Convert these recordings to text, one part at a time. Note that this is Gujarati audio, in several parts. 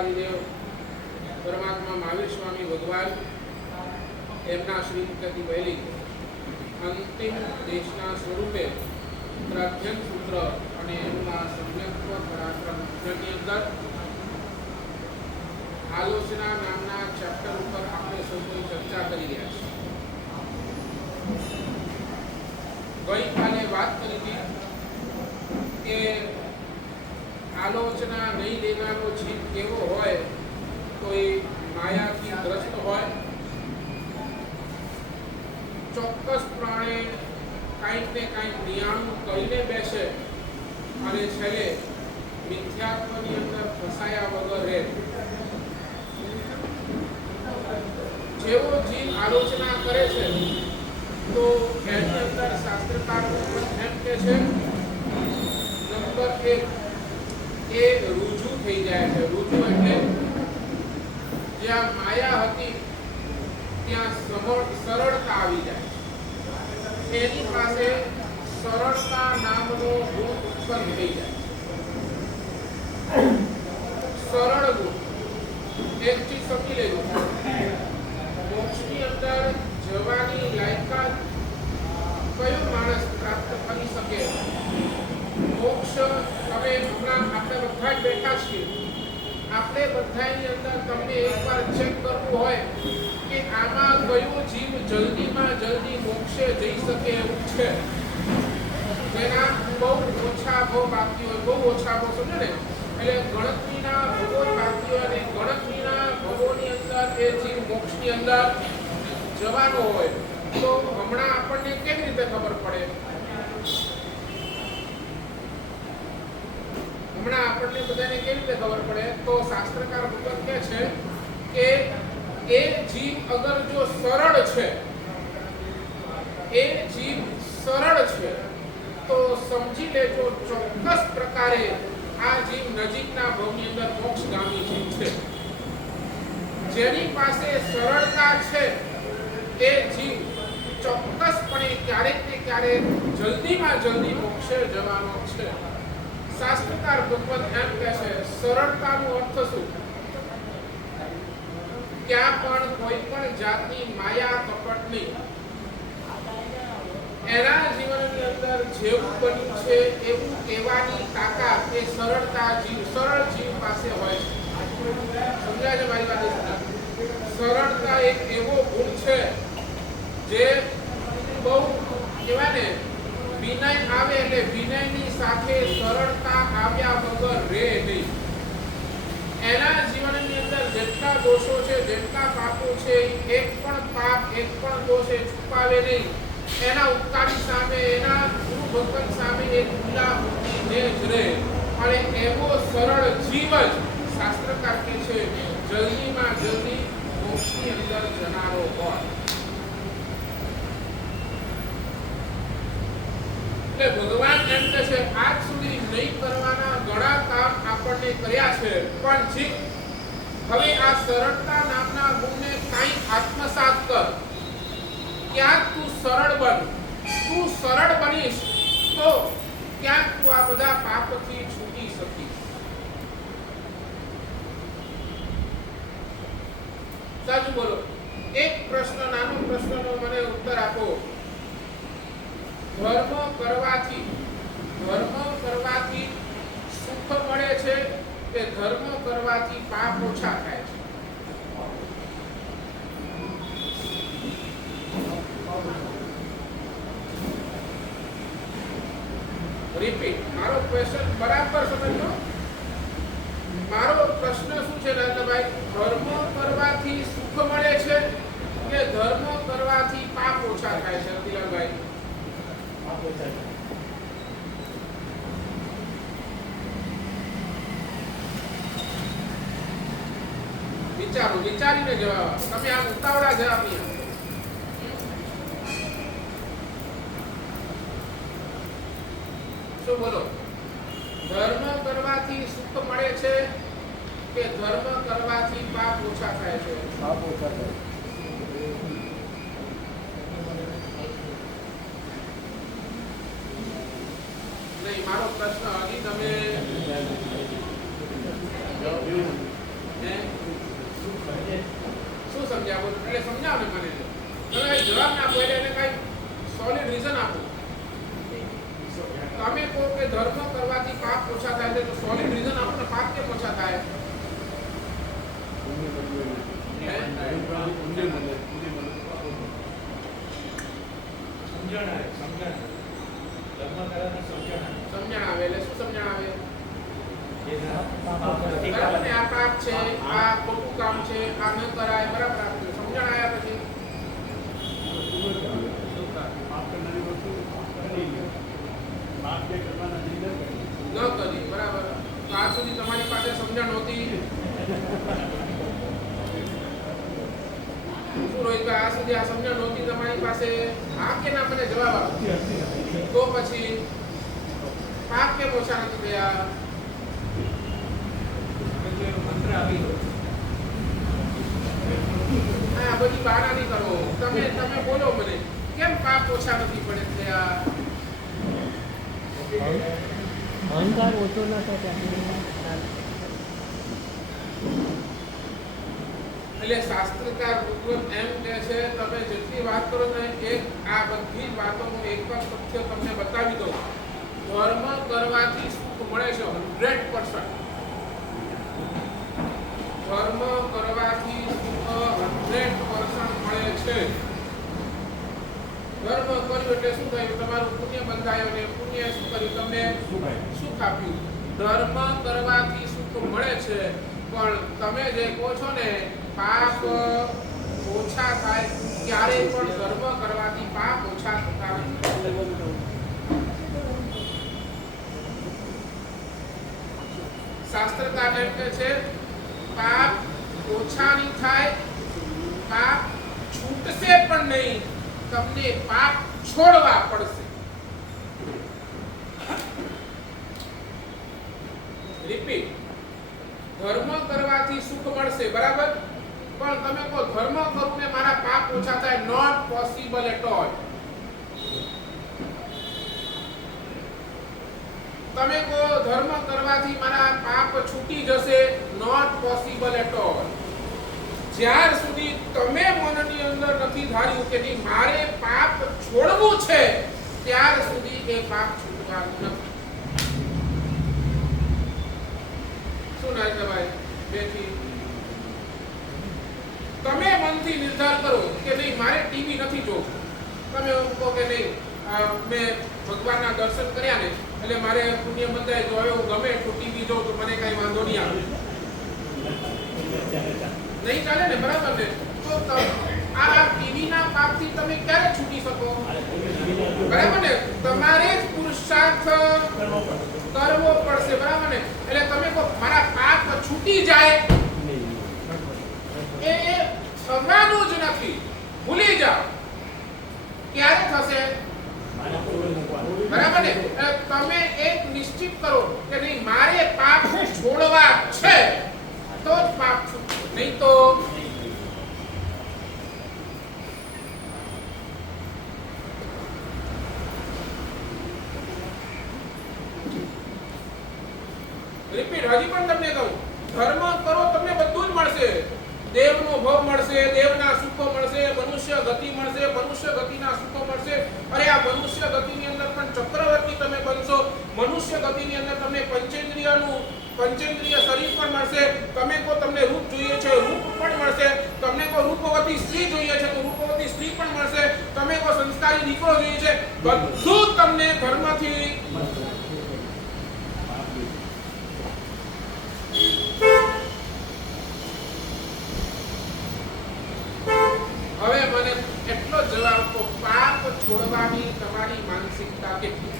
દેવાदिदेव परमात्मा महावीर स्वामी भगवान एमना श्रीमुखથી વહેલી અંતિમ દેશના સ્વરૂપે પ્રાધ્યન સૂત્ર અને એમના સમ્યક્ત્વ પરાક્રમ ની અંદર આલોચના નામના ચેપ્ટર ઉપર આપણે સૌ કોઈ ચર્ચા કરી રહ્યા છીએ। ગઈકાલે વાત કરી હતી કે આલોચના નહીં લેનારો જીવ કેવો હોય તો એ માયાથી ગ્રસ્ત હોય, ચોક્કસ પ્રાણે કાંઈક ને કાંઈક નિયાણું કરીને બેસે અને છેલ્લે મિથ્યાત્વની અંદર ફસાયા વગર રહે। જેવો જીવ આલોચના કરે છે તો એની અંદર શાસ્ત્રકાર એમ કે છે નંબર 1 એ રૂજુ થઈ જાય છે। રૂજુ એટલે જ્યાં માયા હતી ત્યાં સરળતા આવી જાય છે, એની પાસે સરળતા નામનો ગુણ ઉત્પન્ન થઈ જાય છે। સરળ ગુણ એક ચીજ સમજી લેજો, મોક્ષની અંદર જવાની લાયકાત કયો માણસ પ્રાપ્ત કરી શકે? મોક્ષ હવે હમણાં આપણે બધા જ બેઠા છીએ, આપણે બધાની અંદર તમને એકવાર ચેક કરવું હોય કે આમાં કયો જીવ જલ્દીમાં જલ્દી મોક્ષે જઈ શકે એવું છે, જેના બહુ ઓછા ભવ બાકી હોય, બહુ ઓછા ભવ સમજો ને, એટલે ગણતરીના ભવો બાકી હોય અને ગણતરીના ભવોની અંદર એ જીવ મોક્ષની અંદર જવાનો હોય તો હમણાં આપણને કેવી રીતે ખબર પડે? હમણાં આપણને બધાને કેવી રીતે ખબર પડે? તો શાસ્ત્રકાર ભગવાન કહે છે કે એ જીવ અગર જો સરળ છે, એ જીવ સરળ છે તો સમજી લેજો ચોક્કસ પ્રકારે આ જીવ નજીકના ભવની અંદર મોક્ષગામી જીવ છે। જેની પાસે સરળતા છે એ જીવ ચોક્કસપણે ક્યારેક ને ક્યારેક જલ્દીમાં જલ્દી મોક્ષે જવાનો છે। શાસ્ત્રકાર ભગવત એમ કહે છે સરળતાનો અર્થ શું? ક્યાં પણ કોઈ પણ જાતની માયા કપટ નહીં, એના જીવનની અંદર જેવું બન્યું છે એવું કહેવાની તાકાત એ સરળ જીવ પાસે હોય છે। સમજાય છે મારી વાત? સરળતા એક એવો ગુણ છે જે બહુ કહેવાય ને, વિનય આવે એટલે વિનયની સાથે સરળતા આવ્યા વગર રહે નહીં। એના જીવનની અંદર જેટલા દોષો છે, જેટલા પાપો છે, એક પણ પાપ, એક પણ દોષ એ છુપાવે નહીં। એના ઉપકારી સામે, એના ગુરુ ભગવાન સામે એક ખુલ્લા મૂકીને જ રહે અને એવો સરળ જીવ જ શાસ્ત્રકાર કહે છે જલ્દીમાં જલ્દી મોક્ષની અંદર જનારો હોય। ભગવાન એમ કહે છે આજ સુધી નહીં કરવાના ઘણા કામ આપણને કર્યા છે, પણ જીવ હવે આ સરળતા નામના ગુણને કાંઈ આત્મસાત કર। ક્યાંક તું સરળ બન, તું સરળ બનીશ તો ક્યાંક તું આ બધા પાપથી છૂટી શકીશ। સાચું બોલો? એક પ્રશ્ન, નાનો પ્રશ્નનો મને ઉત્તર આપો। ધર્મ કરવાથી સુખ મળે છે કે ધર્મ કરવાથી પાપ ઓછા થાય છે? રિપીટ, મારો ક્વેશ્ચન બરાબર સમજો। મારો પ્રશ્ન શું છે દાદાભાઈ? ધર્મ કરવાથી સુખ મળે છે કે ધર્મ કરવાથી પાપ ઓછા થાય છે? રતિલાલભાઈ, વિચારો, વિચારીને જવાબ। તમે આ ઉતાવળા જવાબ નહીં આપો। શું બોલો? ધર્મ કરવાથી સુખ મળે છે કે ધર્મ કરવાથી પાપ ઓછા થાય છે? પાપ ઓછા થાય। નહીં, મારો પ્રશ્ન હજી તમે આ બધું એટલે સમજાવો ને મને તમે જવાબ ના આપો એટલે એને કઈ સોલિડ રીઝન આપો તમે કહો કે ધર્મ કરવાથી પાપ ઓછા થાય છે તો સોલિડ રીઝન આપો ને પાપ કેમ ઓછા થાય સમજણ આવે એટલે શું સમજણ આવે બરાબર ને આ પાપ છે આ ખોટું કામ છે આ ન કરાય બરાબર સમજણ આવ્યા પછી ન કરી બરાબર તો આજ સુધી તમારી પાસે સમજણ નહોતી શું રોહિતભાઈ આ સુધી આ સમજણ નહોતી તમારી પાસે આ કે ના મને જવાબ આપો તો પછી પાપ કેમ ઓછા નથી થયા મંત્ર આવી હા બધી બહાના નહીં કરો તમે બોલો મને કેમ પાપ ઓછા નથી પડે થયા અહંકાર ઓછો ન થાય એટલે શાસ્ત્રકાર ભગવાન એમ કહે છે તમે જેટલી વાત કરો ને એક આ બધી જ વાતોનું એક પણ તથ્ય તમને બતાવી દઉં ધર્મ કરવાથી સુખ મળે છે 100% ધર્મ કરવાથી સુખ 100% મળે છે ધર્મ કર્યું એટલે શું થયું તમારું પુણ્ય બંધાયું ને પુણ્ય શું કર્યું તમને સુખ આપ્યું ધર્મ કરવાથી સુખ મળે છે પણ તમે જે કહો છો ને પાપ ઓછા થાય ક્યારેય પણ ધર્મ કરવાથી પાપ ઓછા થતા નથી શાસ્ત્રકાર એમ કહે છે પાપ ઓછા નહીં થાય પાપ છૂટશે પણ નહીં તમને પાપ છોડવા પડશે રિપીટ ધર્મ કરવાથી સુખ મળશે બરાબર પણ તમે કહો ધર્મ કરું ને મારા પાપ ઓછા થાય નોટ પોસિબલ એટ ઓલ તમે કહો ધર્મ કરવાથી મારા પાપ છૂટી જશે નોટ પોસિબલ એટ ઓલ જ્યાર સુધી તમે મનની અંદર નથી ધાર્યું કે નહીં મારે પાપ છોડવું છે ત્યાર સુધી એ પાપ છૂટવાનું નથી શું ના ભાઈ બેથી તમે મનથી નિર્ધાર કરો કે નહીં મારે ટીવી નથી જોવું તમે કહો કે નહીં મેં ભગવાનના દર્શન કર્યા ને એટલે મારે પુણ્ય બંધાય જો હવે હું ગમે એટલું ટીવી જોઉં તો મને કઈ વાંધો નહીં આવે નહીં ચાલે ને બરાબર ને તો આ ટીવીના પાપથી તમે ક્યારે છૂટી શકો બરાબર ને તમારે જ પુરુષાર્થ કરવો પડશે બરાબર ને એટલે તમે કહો મારા પાપ છૂટી જાય એ થવાનું જ નથી ભૂલી જાઓ ક્યારે થશે બરાબર ને તમે એક નિશ્ચિત કરો કે નહીં મારે પાપ છોડવા છે તો જ પાપ છૂટશે નહીં તો રિપીટ હજી પણ તમને કહું ધર્મ કરો તમને બધું જ મળશે દેવનો ભવ મળશે દેવના સુખો મળશે મનુષ્ય ગતિ મળશે મનુષ્ય ગતિના સુખો મળશે અરે આ મનુષ્ય ગતિની અંદર પણ ચક્રવર્તી તમે બનશો મનુષ્ય ગતિની અંદર તમે પંચેન્દ્રિય શરીર પણ મળશે તમે કો તમને રૂપ જોઈએ છે રૂપ પણ મળશે તમને કો રૂપવતી સ્ત્રી જોઈએ છે તો રૂપવતી સ્ત્રી પણ મળશે તમે કો સંસ્કારી દીકરો જોઈએ છે બધું તમને ધર્મથી હવે મને એટલો જવાબ આપો પાપ છોડવાની તમારી માનસિકતા કેટલી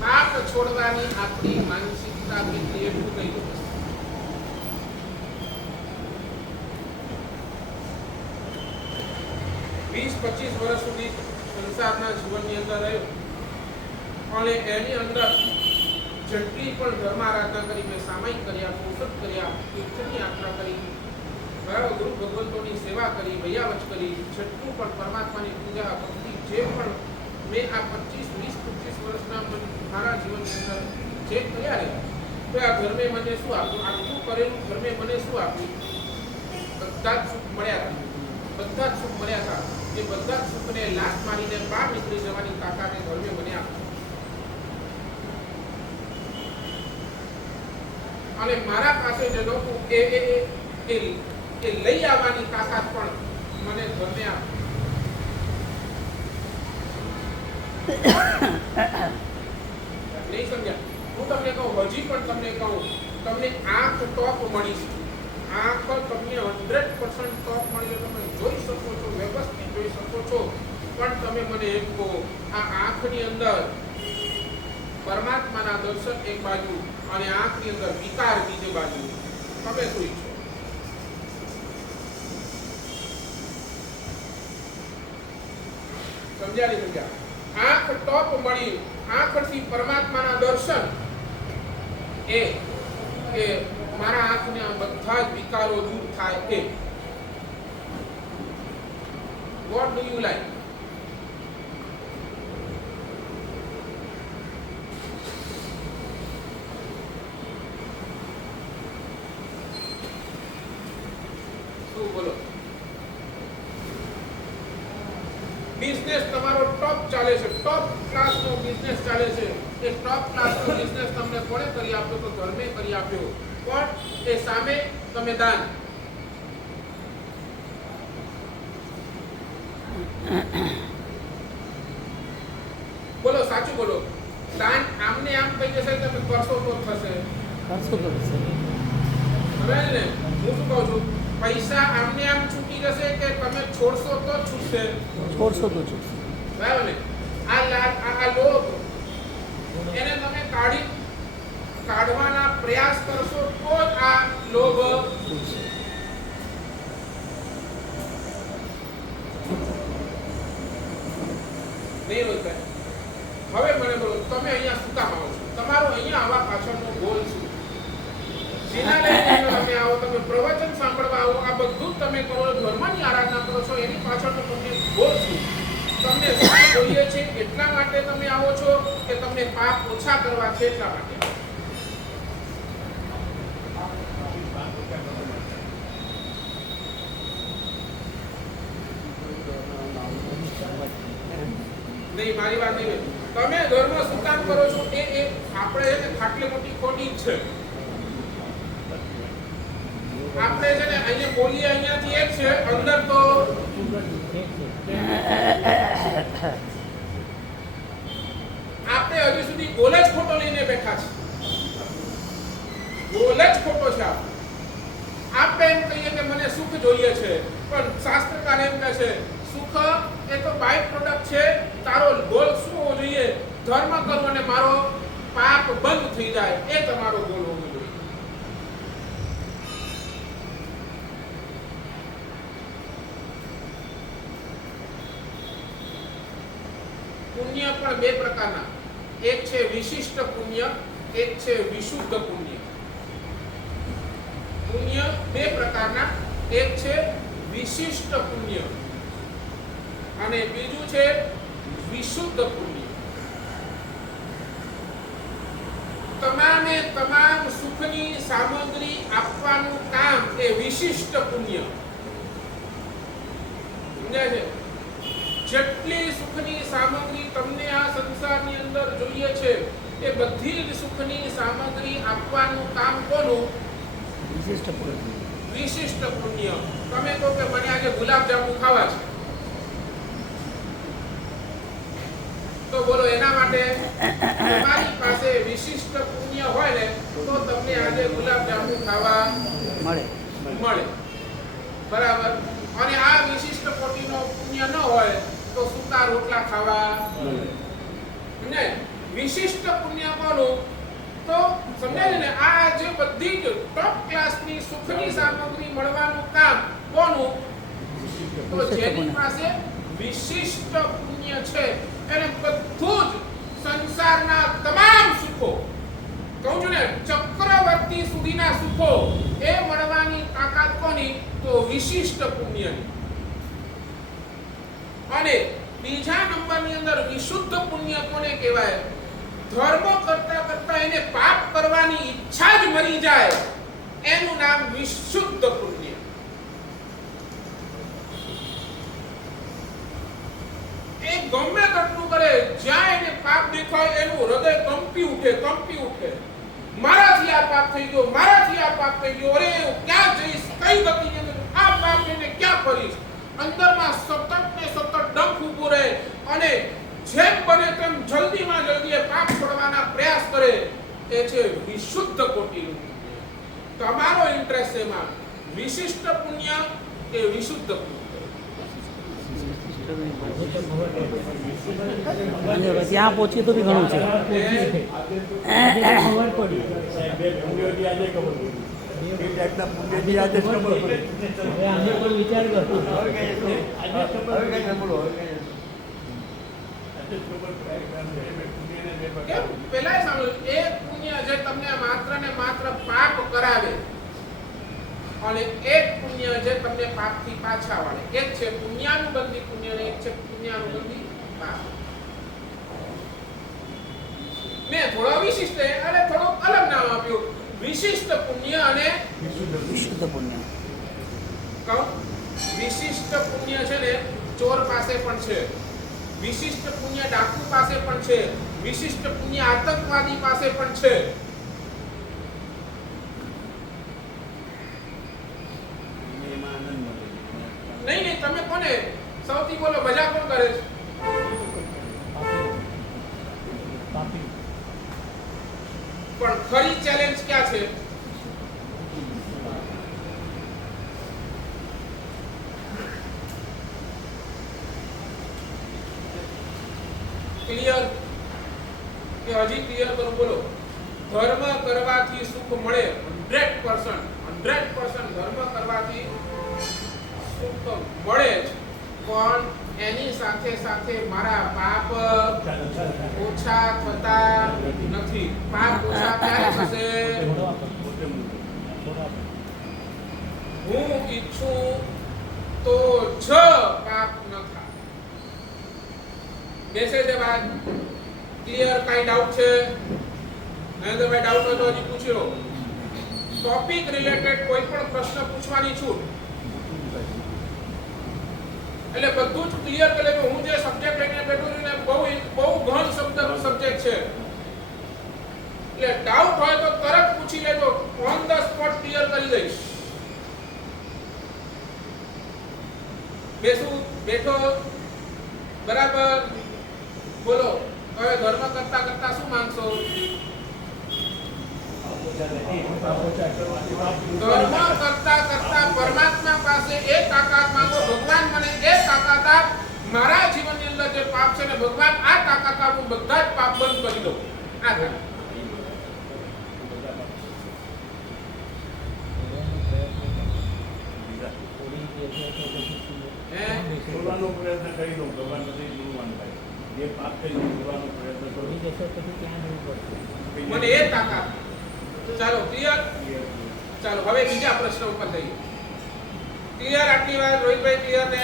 પાપ છોડવાની આપણી માનસિકતા કેટલી એટલું કહી દો 20-25 વર્ષ સુધી સંસારના જીવનની અંદર રહ્યો અને એની અંદર જેટલી પણ ધર્મ આરાધના કરી, મેં સામાયિક કર્યા, પોષક કર્યા, તીર્થની યાત્રા કરી, બરાબર, ગુરુ ભગવંતોની સેવા કરી, વૈયાવચ કરી, જેટલું પણ પરમાત્માની પૂજા ભક્તિ જે પણ મેં આ 25 વર્ષના મારા જીવનની અંદર જે કર્યા રહ્યા, તો આ ધર્મે મને શું આપ્યું? આટલું કરેલું ધર્મે મને શું આપ્યું? બધા જ સુખ મળ્યા હતા, બધા જ સુખ મળ્યા હતા. એ બધા જ સુખને લાત મારીને બહાર નીકળી જવાની તાકાત એ ધર્મે મને આપી. અને મારા પાસે જે લોકો એ લઈ આવવાની તાકાત પણ મને ધર્મે આપી. નહીં સમજ્યા? હું તમને કહું, હજી પણ તમને કહું, તમને આંખ ટોપ મળી છે. આંખ તમને 100% ટોપ મળી છે. તમે જોઈ શકો છો, વ્યવસ્થિત જોઈ શકો છો. પણ તમે મને એમ કહો, આ આંખની અંદર પરમાત્માના દર્શન એક બાજુ અને આંખની અંદર વિકાર બીજી બાજુ, તમે શું ઈચ્છો? સમજ્યા નહીં સમજ્યા? આંખ ટોપ મળી, આંખથી પરમાત્માના દર્શન, એ મારા આંખના બધા જ વિકારો દૂર થાય. એ વોટ ડુ યુ લાઈક? શું બોલો? બિઝનેસ તમારો ટોપ ચાલે છે, ટોપ ક્લાસનો બિઝનેસ ચાલે છે. એ ટોપ ક્લાસનો બિઝનેસ તમને કોણે કરી આપ્યો? તો ધર્મે કરી આપ્યો. પણ એ સામે તમે દાન. બોલો, સાચું બોલો. દાન આમને આમ કહી જશે, તમે કરશો તો થશે. કરશો તો થશે. હવે ને હું શું કહું છું, પૈસા આમને આમ છૂટી જશે કે તમે છોડશો તો છૂટશે? છોડશો તો છૂટશે. બરાબર ને? આ લોભ એને તમે કાઢવાના પ્રયાસ કરશો તો જ આ લોભ છૂટશે. નહીં હોય. હવે મને બોલો, તમે અહીંયા શું કામ આવો છો? તમારો અહીંયા આવવા પાછળનો ગોલ શું? જેના લઈને તમે આવો, તમે પ્રવચન સાંભળવા આવો, આ બધું જ તમે કરો, ધર્મની આરાધના કરો છો, એની પાછળનો તમને ગોલ શું? તમને શું જોઈએ છે એટલા માટે તમે આવો છો કે તમને પાપ ઓછા કરવા છે એટલા માટે? નહીં, મારી વાત નહીં. તમે ધર્મ શું કામ કરો છો? એ આપણે છે ને ખાટલી મોટી ખોટી જ છે. આપણે છે ને અહીંયા બોલીએ અહીંયાથી એક છે, અંદર તો આપણે હજી સુધી ગોલ જ ખોટો લઈને બેઠા છે. ગોલ જ ખોટો છે. આપણે એમ કહીએ કે મને સુખ જોઈએ છે, પણ શાસ્ત્રકાર એમ કહે છે સુખ એ તો બાય પ્રોડક્ટ છે. તારો ગોલ શું હોવો જોઈએ? ધર્મ કરવો અને મારો પાપ બંધ થઈ જાય, એ તમારો ગોલ હોવો જોઈએ. પુણ્ય પણ બે પ્રકારના, એક છે વિશિષ્ટ પુણ્ય, એક છે વિશુદ્ધ પુણ્ય. પુણ્ય બે પ્રકારના, એક છે વિશિષ્ટ પુણ્ય અને બીજું છે વિશુદ્ધ પુણ્ય. તમામે તમામ સુખની સામગ્રી આપવાનું કામ એ વિશિષ્ટ પુણ્ય. સમજાય છે? જેટલી સુખની સામગ્રી તમને આ સંસારની અંદર જોઈએ છે, એ બધી જ સુખની સામગ્રી આપવાનું કામ કોનું? વિશિષ્ટ પુણ્ય. વિશિષ્ટ પુણ્ય. તમે કહો કે મને આજે ગુલાબજાંબુ ખાવા છે, તો બોલો એના માટે તમારી પાસે વિશિષ્ટ પુણ્ય હોય ને તો તમને આજે ગુલાબજાંબુ ખાવા મળે. બરાબર? અને આ વિશિષ્ટ કોટીનો પુણ્ય ન હોય તો સૂકા રોટલા ખાવા મળે. વિશિષ્ટ પુણ્ય કોનું? તો સમજાય ને, આ જે બધી જ ટોપ ક્લાસની સુખની સામગ્રી મળવાનું કામ કોનું? તો જેની પાસે વિશિષ્ટ પુણ્ય છે એને બધું જ સંસારના તમામ સુખો કહું છું ને, ચક્રવર્તી સુધીના સુખો એ મળવાની તાકાત કોની? તો વિશિષ્ટ પુણ્યની. અને બીજા નંબરની અંદર વિશુદ્ધ પુણ્ય કોને કહેવાય? ધર્મ કરતા કરતા એને પાપ કરવાની ઈચ્છા જ મરી જાય, એનું નામ વિશુદ્ધ પુણ્ય. એ ગમે તેટલું કરે, જ્યાં એને પાપ દેખાય એનું હૃદય કંપી ઉઠે. મારાથી આ પાપ થઈ ગયો, મારાથી આ પાપ થઈ ગયો, અરે ક્યાં જઈશ, કઈ ગતિની અંદર આ પાપ એને ક્યાં કરીશ? અંદરમાં સતત ને સતત ડંખ ઊભો રહે અને જેમ બને તેમ જલ્દીમાં જલ્દી એ પાપ છોડવાના પ્રયાસ કરે. એ છે વિશુદ્ધ કોટીનું પુણ્ય. તમારો ઇન્ટરેસ્ટ એમાં વિશિષ્ટ પુણ્ય કે વિશુદ્ધ પુણ્ય? ત્યાં પહોંચીએ તો બી ઘણું છે. વિચાર કેમ પેલા સાંભળ્યું, એક પુણ્ય જે તમને માત્ર ને માત્ર પાપ કરાવે અને એક પુણ્ય જે તમને પાપથી પાછા વાળે. એક છે પુણ્યાનુબંધી પુણ્ય અને એક છે પુણ્યાનુબંધી પાપ. મેં થોડો વિશિષ્ટ અને થોડો અલગ નામ આપ્યું, વિશિષ્ટ પુણ્ય અને વિશુદ્ધ પુણ્ય. કહું, વિશિષ્ટ પુણ્ય છે ને ચોર પાસે પણ છે, વિશિષ્ટ પુણ્ય ડાકુ પાસે પણ છે, વિશિષ્ટ પુણ્ય આતંકવાદી પાસે પણ છે. નહીં, તમે કોને સૌથી બોલો મજા કોણ કરે છે? પણ ખરી ચેલેન્જ ક્યાં છે? ક્લિયર કે હજી ક્લિયર કરું? બોલો. ધર્મ કરવાથી સુખ મળે 100% ધર્મ કરવાથી સુખ મળે જ, પણ એની સાથે સાથે મારા પાપ ઓછા થતા નથી. પાપ ઓછા ક્યારે થશે? હું ઈચ્છું તો જ પાપ ન થાય. બેસે છે વાત? ક્લિયર? કઈ ડાઉટ છે? નરેન્દ્રભાઈ, ડાઉટ હોય તો હજી પૂછી લો. ટોપિક રિલેટેડ કોઈ પણ પ્રશ્ન પૂછવાની છૂટ. એટલે બધું જ ક્લિયર કરી લેજો. હું જે સબ્જેક્ટ લઈને બેઠો છું ને બહુ ઘણ સબ્જેક્ટ છે. એટલે ડાઉટ હોય તો તરત પૂછી લેજો, ઓન ધ સ્પોટ ક્લિયર કરી દઈશ. બેઠો બરાબર? બોલો, હવે ધર્મ કરતા કરતા શું માંગશો? ધર્મ કરતા કરતા પરમાત્મા પાસે એ તાકાત માંગો, ભગવાન મને એ તાકાત આપ, મારા જીવનની અંદર જે પાપ છે ને ભગવાન આ તાકાત આપ, હું બધા જ પાપ બંધ કરી દઉં. આ થાય. પ્રયત્ન કરી દઉં, ભગવાન નથી જોવાનું ભાઈ. જે પાપ કર્યું જોવાનો પ્રયત્ન કરું, મને એ તાકાત. ચાલો, ક્લિયર? ચાલો, હવે બીજા પ્રશ્ન ઉપર જઈએ. ક્લિયર? આટલી વાર રોહિતભાઈ ક્લિયર ને?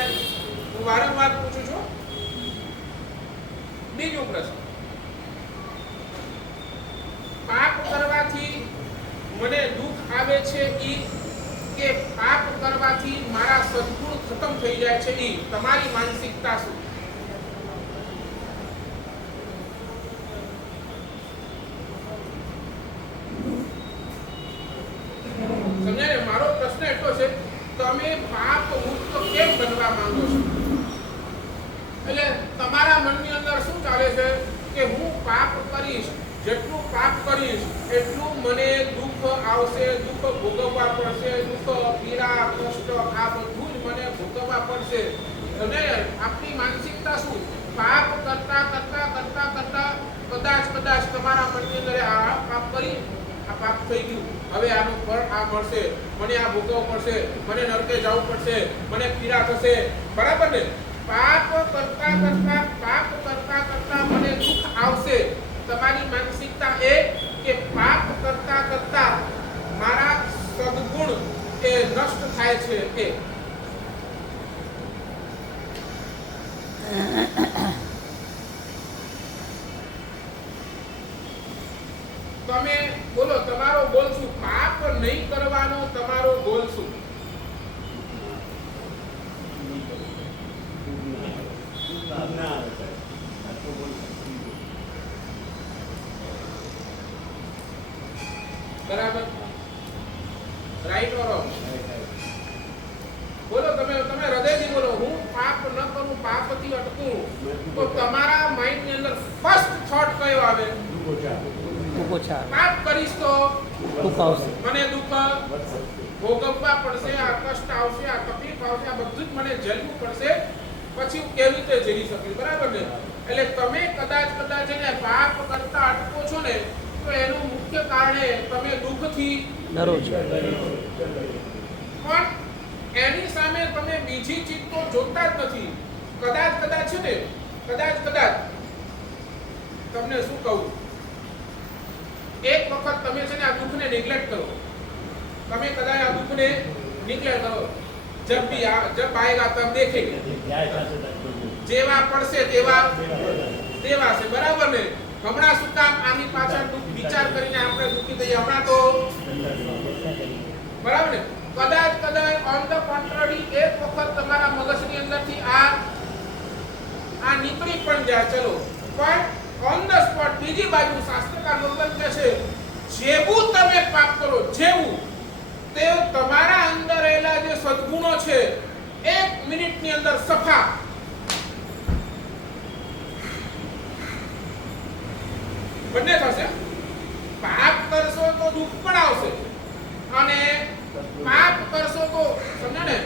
હું વારંવાર પૂછું છું. બીજો પ્રશ્ન, પાપ કરવાથી મને દુઃખ આવે છે ઈ કે પાપ કરવાથી મારા સદગુણ ખતમ થઈ જાય છે ઈ? તમારી માનસિકતા શું? સમજાય ને? મારો પ્રશ્ન એટલો છે, તમે પાપ મુક્ત કેમ બનવા માંગો છો? એટલે તમારા મનની અંદર શું ચાલે છે કે હું પાપ કરીશ, જેટલું પાપ કરીશ એટલું મને દુઃખ આવશે, દુઃખ ભોગવવા પડશે, દુઃખ, પીડા, કષ્ટ આ બધું જ મને ભોગવવા પડશે. અને આપણી માનસિકતા શું? પાપ કરતા કરતા કરતા કરતા કદાચ તમારા મનની અંદર આ પાપ કરી, આ પાપ થઈ ગયું, હવે આનું ફળ આ મળશે, મને આ ભોગવવું પડશે, મને નરકે જવું પડશે, મને પીડા થશે. બરાબર ને? પાપ કરતા કરતા મને દુઃખ આવશે. તમારી માનસિકતા એ કે કે પાપ કરતા કરતા મારા સદગુણ એ નષ્ટ થાય છે એ તમે બોલો, તમારો ગોલ શું? પાપ નહીં કરવાનો તમારો ગોલ શું? બરાબર, રાઈટ ઓર રોંગ? બોલો, તમે હૃદયથી બોલો, હું પાપ ન કરું, પાપથી અટકું. તો તમારા માઇન્ડ ની અંદર ફર્સ્ટ થોટ કયો આવે? ટૂંકો ચાર પાપ કરીશ તો ટૂંકો આવશે. મને દુઃખ ભોગવવા પડશે, આ કષ્ટ આવશે, આ તકલીફ આવશે, આ બધું જ મને ઝેલવું પડશે. પછી હું કેવી રીતે ઝેલી શકીશ? બરાબર ને? એટલે તમે કદાચ એને પાપ કરતા અટકો છો ને, તો એનું મુખ્ય કારણ તમે દુઃખથી ડરો છો. પણ એની સામે તમે બીજી ચીજ તો જોતા જ નથી. કદાચ છે ને, કદાચ તમને શું કહું, એક વખત તમે છે ને આ દુઃખને નેગ્લેક્ટ કરો. તમે કદાચ આ દુઃખને નેગ્લેક્ટ કરો, જબ આएगा તબ देखेंगे, જેવા પડશે તેવા છે. બરાબર ને? હમણાં શું કામ આની પાછળ દુઃખ વિચાર કરીને આપણે દુઃખી થઈએ? હમણાં તો બરાબર ને? કદાચ ઓન ધ કોન્ટ્રારી એક વખત તમારા મગજની અંદરથી આ નીકળી પણ જાય, ચલો, પણ ઓન ધ સ્પોટ બીજી બાજુ શાસ્ત્રકાર ભગવાન કહે છે, જેવું તમે પાપ કરો, જેવું તે તમારા અંદર રહેલા જે સદગુણો છે 1 મિનિટની અંદર સફા બંને થશે. પાપ કરશો તો દુઃખ પણ આવશે, અને પાપ કરશો તો સમજો ને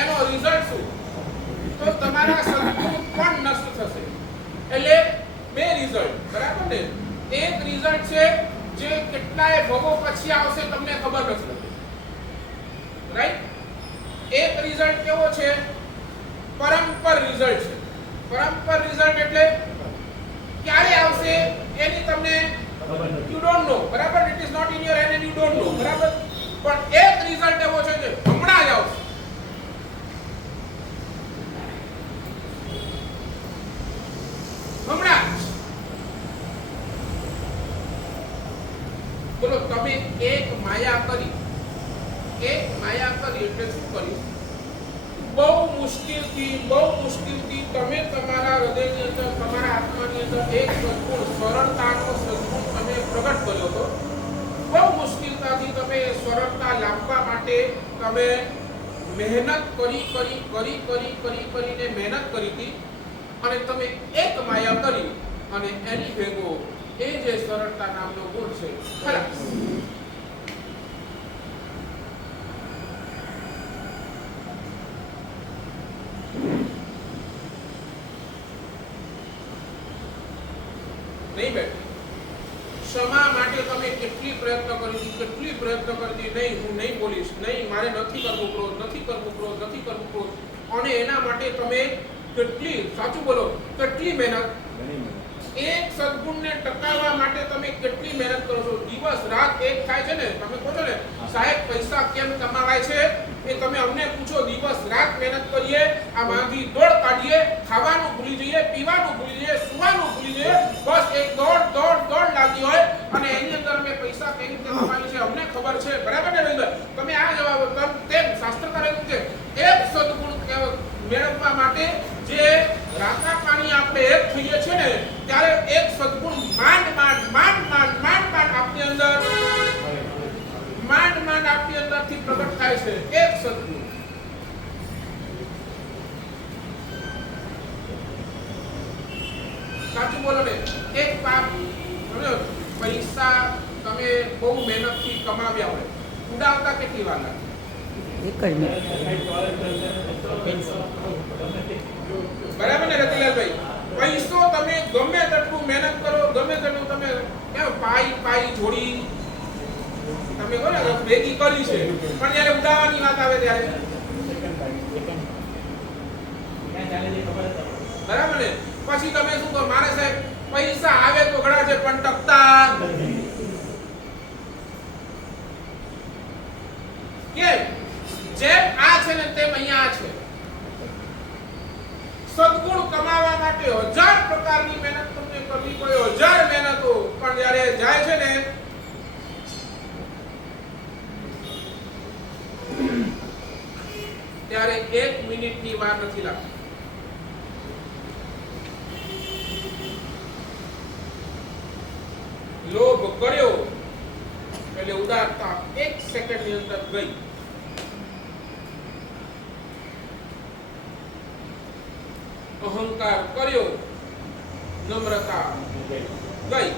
એનો રિઝલ્ટ શું? તો તમારા સદગુણ પણ નષ્ટ થશે. એટલે બે રિઝલ્ટ, બરાબર ને? એક રિઝલ્ટ છે જે કેટલાય ભોગો પછી આવશે, તમને ખબર નથી, રાઈટ? એક રિઝલ્ટ કેવો છે? પરંપર રિઝલ્ટ છે. પરંપર રિઝલ્ટ એટલે ક્યારે આવશે એની તમને યુ ડોન્ટ નો, બરાબર? It is not in your hand and you don't know, બરાબર? પણ એક રિઝલ્ટ એવો છે કે હમણાં જ આવશે. હમણાં બોલો, તમે એક માયા કરી એટલે શું કર્યું? બહુ મુશ્કેલથી તમે તમારા હૃદયની અંદર, તમારા આત્માની અંદર એક સદગુણ, સરળતાનો સદગુણ તમે પ્રગટ કર્યો હતો. બહુ મુશ્કેલતાથી તમે સરળતા લાવવા માટે તમે મહેનત કરીને મહેનત કરી હતી, અને તમે એક માયા કરી, અને એની ભેગો એ જે સરળતા નામનો ગુણ છે ખલાસ. નહીં બેઠી. ક્ષમા માટે તમે કેટલી પ્રયત્ન કરી, નહીં હું નહીં બોલીશ, નહીં મારે નથી કરવું ક્રોધ, અને એના માટે તમે કેટલી, સાચું બોલો, કેટલી મહેનત. એક સદગુણને ટકાવવા માટે તમે કેટલી મહેનત કરો છો? દિવસ રાત એક થાય છે ને. તમે કહો છો ને સાહેબ પૈસા કેમ કમાવાય છે, એ તમે અમને પૂછો. દિવસ રાત મહેનત કરીએ, આ માંથી દોડ કાઢીએ, ખાવાનું ભૂલી જઈએ, પીવાનું ભૂલી જઈએ, સુવાનું ભૂલી જઈએ, બસ એક દોડ લાગી હોય, અને એની અંદર અમે પૈસા કેવી રીતે કમાવી છે અમને ખબર છે, બરાબર ને રવિન્દર? તમે આ જવાબ તેમ શાસ્ત્રકારે છે એક સદગુણ મેળવવા માટે જે રાત્રા પાણી આપણે એક થઈએ છે ને, ત્યારે એક સદગુણ માંડ આપની અંદરથી પ્રગટ થાય છે. એક સદગુણ. સાચું બોલો ને? એક પાપ, પૈસા તમે બહુ મહેનતથી કમાવ્યા હોય, ઉડાવતા કેટલી વાર લાગે? એક જ મિનિટ. બરાબર ને રતિલાલભાઈ? પૈસો તમે ગમે તેટલું મહેનત કરો, ગમે તેટલું તમે પાઈ જોડી તમે કહો ને ભેગી કરી છે, પણ જયારે ઉડાવવાની વાત આવે ત્યારે બરાબર ને? પછી તમે શું કહો, મારે સાહેબ પૈસા આવે તો ઘણા છે પણ ટકતા છે ને તેમ અહીંયા છે. સદગુણ કમાવા માટે 1000 પ્રકારની મહેનત તમને કરવી પડે, 1000 મહેનતો, પણ જ્યારે જાય છે ને ત્યારે 1 મિનિટની વાર નથી લાગતી. લોભ કર્યો એટલે ઉદારતા 1 સેકન્ડની અંદર ગઈ. અહંકાર કર્યો, નમ્રતા ગઈ.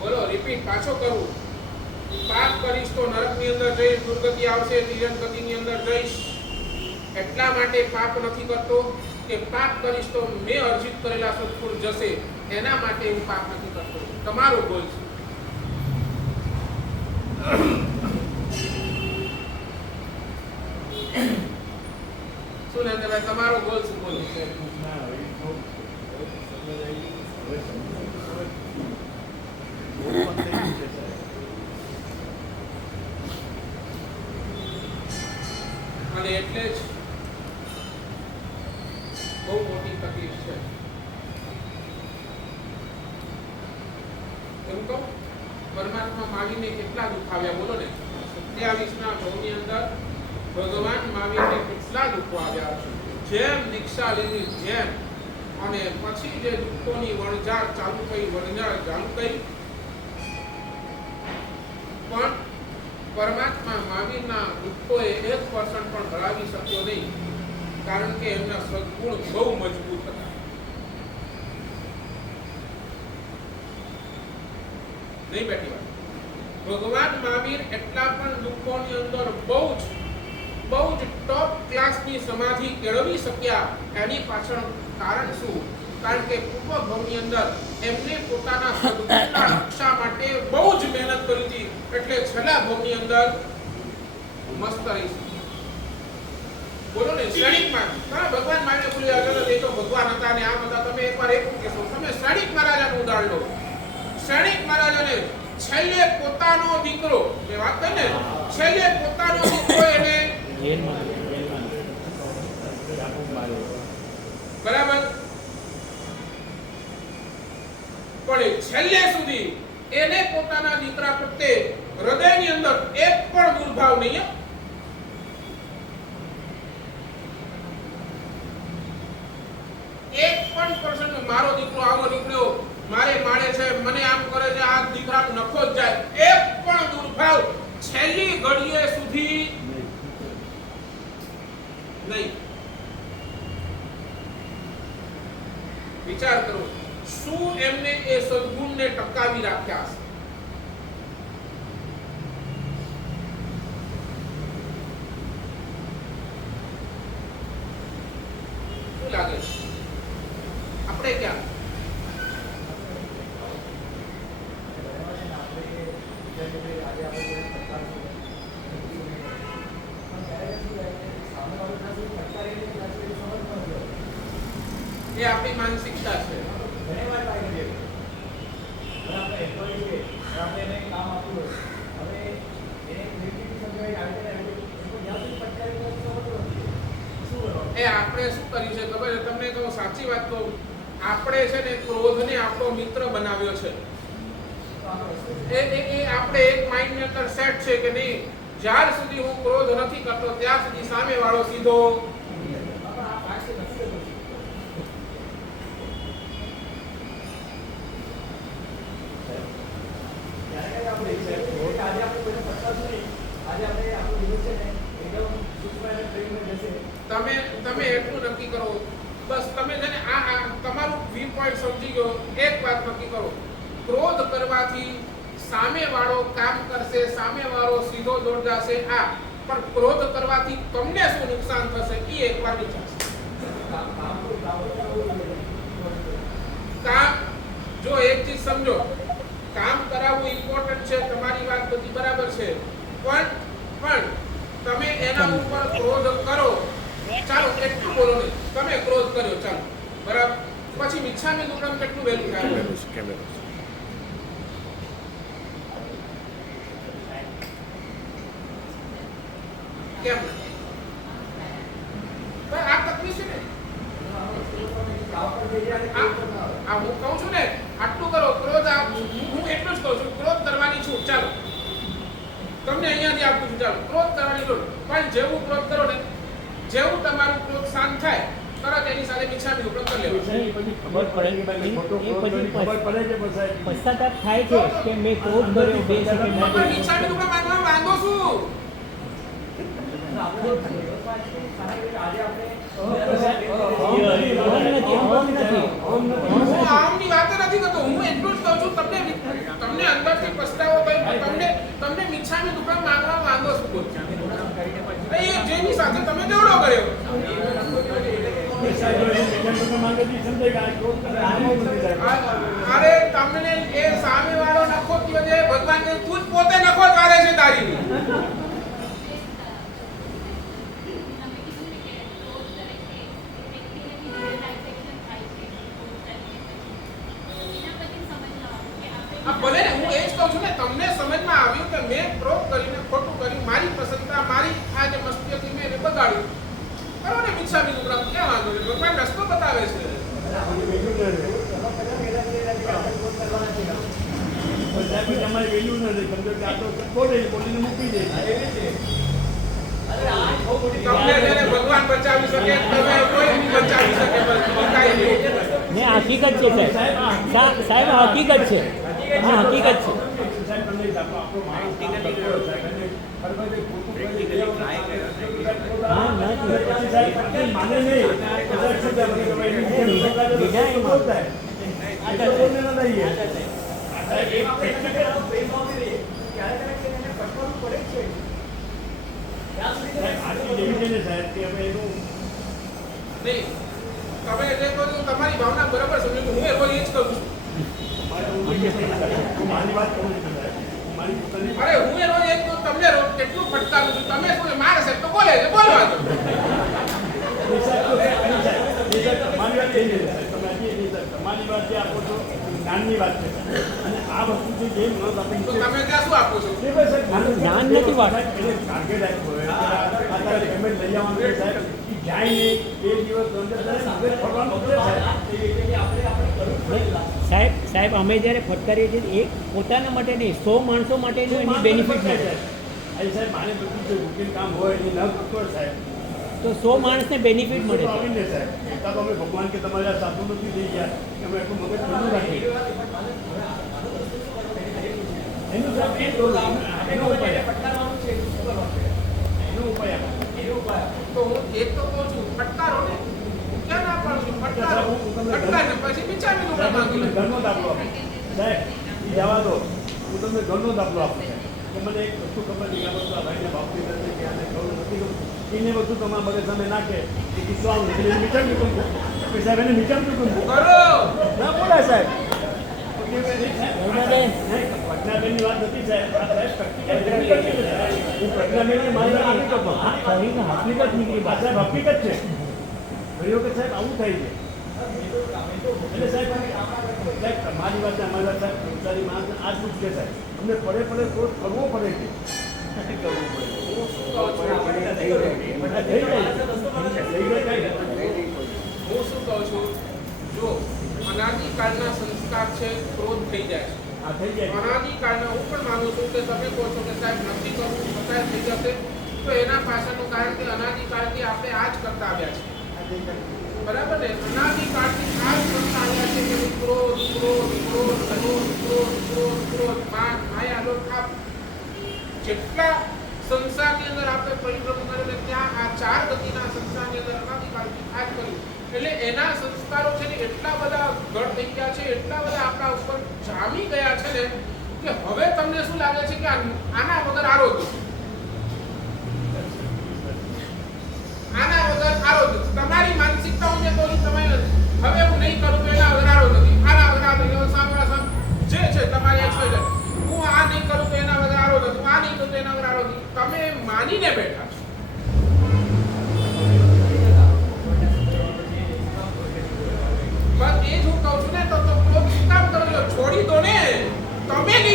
બોલો, રિપીટ પાછો કરું. પાપ કરીશ તો નરકની અંદર જઈશ, દુર્ગતિ આવશે, નિરંગતિની અંદર જઈશ. એટલા માટે પાપ નથી કરતો કે પાપ કરીશ તો મેં અર્જિત કરેલા સત્ફળ જશે, એના માટે હું પાપ નથી કરતો. તમારો ગોલ છે. શું નંદભાઈ, તમારો ગોલ શું? બોલો. અને એટલે જ બહુ મોટી તકલીફ છે. એમ કહું, પરમાત્મા મહાવીરને કેટલા દુઃખ આવ્યા બોલો ને. 27ના ભાવની અંદર ભગવાન મહાવીરને કેટલા દુઃખો આવ્યા છે. જેમ દીક્ષા લીધી જેમ, અને પછી જે દુઃખોની વણઝાર ચાલુ થઈ, પણ પરમાત્મા મહાવીરના દુઃખોએ 1% પણ હરાવી શક્યો નહીં, કારણ કે એમના સદગુણ બહુ મજબૂત હતા. નહીં બેઠી વાત. ભગવાન મહાવીર એટલા પણ દુઃખોની અંદર બહુ જ ટોપ ક્લાસની સમાધિ કેળવી શક્યા. એની પાછળ કારણ શું? કારણ કે પૂર્વ ભવની અંદર એમને પોતાના સદગુણના રક્ષા માટે બહુ જ મહેનત કરી હતી, એટલે છેલ્લા ભવની અંદર મસ્ત રહી. બોલો ને, શ્રેણિકમાં ભગવાન માટે બોલ્યા હતા, એ તો ભગવાન હતા ને આમ હતા. તમે એકવાર એક કહેશો, તમે શ્રેણિક મહારાજાનું ઉદાહરણ લો. શ્રેણિક મહારાજાને છેલ્લે પોતાનો દીકરો, એ વાત કહે ને, છેલ્લે પોતાનો દીકરો એને બરાબર, પણ છેલ્લે સુધી એને પોતાના દીકરા પ્રત્યે હૃદયની અંદર એક પણ દુર્ભાવ નહીં. એક પણ પર્સન્ટ મારો દીકરો આવો નીકળ્યો, મારે માણે છે, મને આમ કરે છે, આ દીકરાનો નખો જ જાય, એક પણ દુર્ભાવ છેલ્લી ઘડીએ સુધી નહીં. વિચાર કરો, શું એમને એ સદગુણને ટકાવી રાખ્યા હશે? શું લાગે છે? આપણે ક્યાં એ આપણી માનસિકતા છે. એ આપણે શું કરી છે ખબર છે તમને? કહું સાચી વાત કહું, આપણે છે ને ક્રોધને આપણો મિત્ર બનાવ્યો છે. એ આપણે એક માઇન્ડ ની અંદર સેટ છે કે નહીં, જ્યાર સુધી હું ક્રોધ નથી કરતો ત્યાં સુધી સામે વાળો સીધો તમે એટલું નક્કી કરો બસ. તમે છે ને આ તમારું વ્યૂ પોઈન્ટ સમજી ગયો. એક વાત નક્કી કરો, ક્રોધ કરવાથી સામે વાળો કામ કરશે, સામે વાળો સીધો દોડાશે, આ પણ ક્રોધ કરવાથી તમને શું નુકસાન થશે એ એકવાર વિચારશે. કામ, જો એક ચીજ સમજો, કામ કરાવવું ઇમ્પોર્ટન્ટ છે, તમારી વાત બધી બરાબર છે, પણ તમે એના ઉપર ક્રોધ કરો, ચાલો એટલું બોલો નહીં, તમે ક્રોધ કર્યો, ચાલો બરાબર, પછી મિચ્છામી દુક્કડમ કેટલું વહેલું થાય? કેમ? ભાઈ આ તકલીફ છે ને. આ હું કહું છું ને, આટલું કરો. ક્રોધ હું એટલું જ કહું છું, ક્રોધ કરવાની છૂટ. ચાલો તમને અહીંયાથી આપું છું. ચાલો ક્રોધ કરવાની છૂટ. પણ જેવું ક્રોધ કરો ને, જેવું તમારું ક્રોધ શાંત થાય, તરત એની સાથે મિચ્છામી દુક્કડમ કરી લેવું. ખબર પડે કે ભાઈ ખબર પડે છે પશ્ચાતાપ થાય છે કે મેં ક્રોધ કર્યો 2 સેકન્ડ પણ મિચ્છામી દુક્કડમ માંગવા માંગો છું. હું આમની વાત નથી કરતો. હું એટલું જ કહું છું, તમને અંદરથી પસ્તાવો થયો, તમને મિચ્છામી દુક્કડમ માંગવા માંગો છો. એ જેની સાથે તમે ઝઘડો કર્યો. અરે તમને એ સામેવાળો નખો કયો છે, ભગવાન કે તું જ પોતે નખો કાઢે છે તારી. ભલે ને, હું એ જ કહું છું ને, તમને સમજમાં આવ્યું કે મેં ક્રોધ કરીને ખોટું કર્યું, મારી પ્રસન્નતા, મારી આ જે મસ્તી હતી મેં એને બગાડ્યું. કરો ને મિચ્છામી દુક્કડમ, ક્યાં વાંધો છે? ભગવાન રસ્તો બતાવે છે. તમારી વેલ્યુ નથી, સમજો કે આ તો બોલીને મૂકી દે. તમને જેને ભગવાન બચાવી શકે, તમે કોઈ નહીં બચાવી શકે. બસ બતાવી દે. ને હકીકત છે સાહેબ. સાહેબ હકીકત છે. હા હકીકત છે. સાહેબ તમને આપણો માણસ કામ કરતો હોય સાહેબ, અને ખરેખર ખોટું કરી દે, હા નથી પછી સાહેબ માને નહીં. સાહેબ શું થાય? આ તો બોલને ના દઈએ. આટલી જેવી છે ને સાહેબ કે અમે એનું નહીં, તમે એટલે કહો છો, તમારી ભાવના બરાબર સમજુ છું. હું એ કોઈ એ જ કહું છું. મારી વાત કરું છું સાહેબ, મારી પોતાની અરે હું એ રોજ એક તમને કેટલું ફટકારું છું. તમે શું મારે સાહેબ તો બોલે છે, બોલવા દો. તમારી વાત એ નહીં સાહેબ, તમે હજી નહીં સાહેબ, તમારી વાત જે આપો છો જ્ઞાનની વાત છે, અને આ વસ્તુ છે જે મનોજ તો આપણે તમે ત્યાં શું આપો છો? જ્ઞાન નથી વાત. એને ટાર્ગેટ આપ્યો હોય કે આ તારે પેમેન્ટ લઈ આવવાનું છે સાહેબ, એ જાય નહીં 2 દિવસ અંદર મગજ ફરવાનું છે સાહેબ. સાહેબ અમે જ્યારે ફટકારીએ છીએ એક પોતાના માટે નહીં 100 માણસો માટેનું એની બેનિફિટ મળે. અહીં સાહેબ મારે બધું જે રૂટીન કામ હોય એ ન કરતો હોય સાહેબ, તો 100 માણસને બેનિફિટ મળે તો છે. આવીને સાહેબ એટલા તો અમે ભગવાન કે તમારા સાધુ નથી થઈ ગયા કે અમે એટલું મગજ બંધ રાખીએ. એનું સાહેબ એ જ એનો ઉપાય તો હું એક તો કહું છું, ફટકારો ને. હું ક્યાં ના પાડું છું? ફટકારો. ફટકારને પછી મિચ્છામી દુક્કડમ માંગી લે. ઘરનો દાખલો આપો સાહેબ, એ જવા દો, હું તમને ઘરનો દાખલો આપું સાહેબ કે મને એક વસ્તુ ખબર નહીં, આ વસ્તુ આ ભાઈને ભાવતી નથી કે આને ખબર નથી ગમતું, એને વસ્તુ તમારા મગજ સામે નાખે એ કિસ્સો આવું એટલે મીઠામી કરું સાહેબ, એને મીઠામી કરું કરો. ના બોલાય સાહેબ. પ્રજ્ઞાબેનની વાત નથી સાહેબ, આ સાહેબ પ્રેક્ટિકલ છે સાહેબ. હું પ્રજ્ઞાબેનની મારી વાત નથી કરતો, હકીકત નીકળી બા સાહેબ, હકીકત છે. ઘણી વખત સાહેબ આવું થાય છે. એટલે સાહેબ તમારી વાત અમારી વાત સાહેબ, સંસારી માણસ આ જ પૂછે સાહેબ, અમને પડે કોર્સ કરવો પડે છે. હું શું કહું છું? હું શું કહું છું? જો અનાદિકાળના સંસ્કાર છે, ક્રોધ થઈ જાય છે. આ થઈ જાય. અનાદિકાળના હું પણ માનું છું કે તમે કહો છો કે સાહેબ નથી કરવું, છતાંય થઈ જશે, તો એના પાછળનું કારણ કે અનાદિકાળથી આપણે આ જ કરતા આવ્યા છીએ. બરાબર ને? અનાદિકાળથી આ જ કરતા આવ્યા છે કે ક્રોધ ક્રોધ ક્રોધ ક્રોધ ક્રોધ ક્રોધ ક્રોધ માન માયા લોભ આ જેટલા સંસારની અંદર આપણે પરિભ્રમણ કરેલું ત્યાં આ 4 ગતિના સંસારની અંદર અનાદિકાળથી આ જ કર્યું. એટલે એના સંસ્કારો છે ને એટલા બધા ગઢ થઈ ગયા છે, એટલા બધા આપણા ઉપર જામી ગયા છે ને કે હવે તમને શું લાગે છે કે આના વગર આરોગ્ય, આના વગર આરોગ્ય. તમારી માનસિકતાઓ જે કહું છું તમે હવે હું નહીં કરું તો એના વગર આરોગ્ય નથી, આના વગર આરોગ્ય સામે જે છે તમારી એક્સપેક્ટેશન, હું આ નહીં કરું તો એના વગર આરોગ્ય, હું આ નહીં કરું તો એના વગર આરોગ્ય. તમે માનીને બેઠા છો. બસ એ જ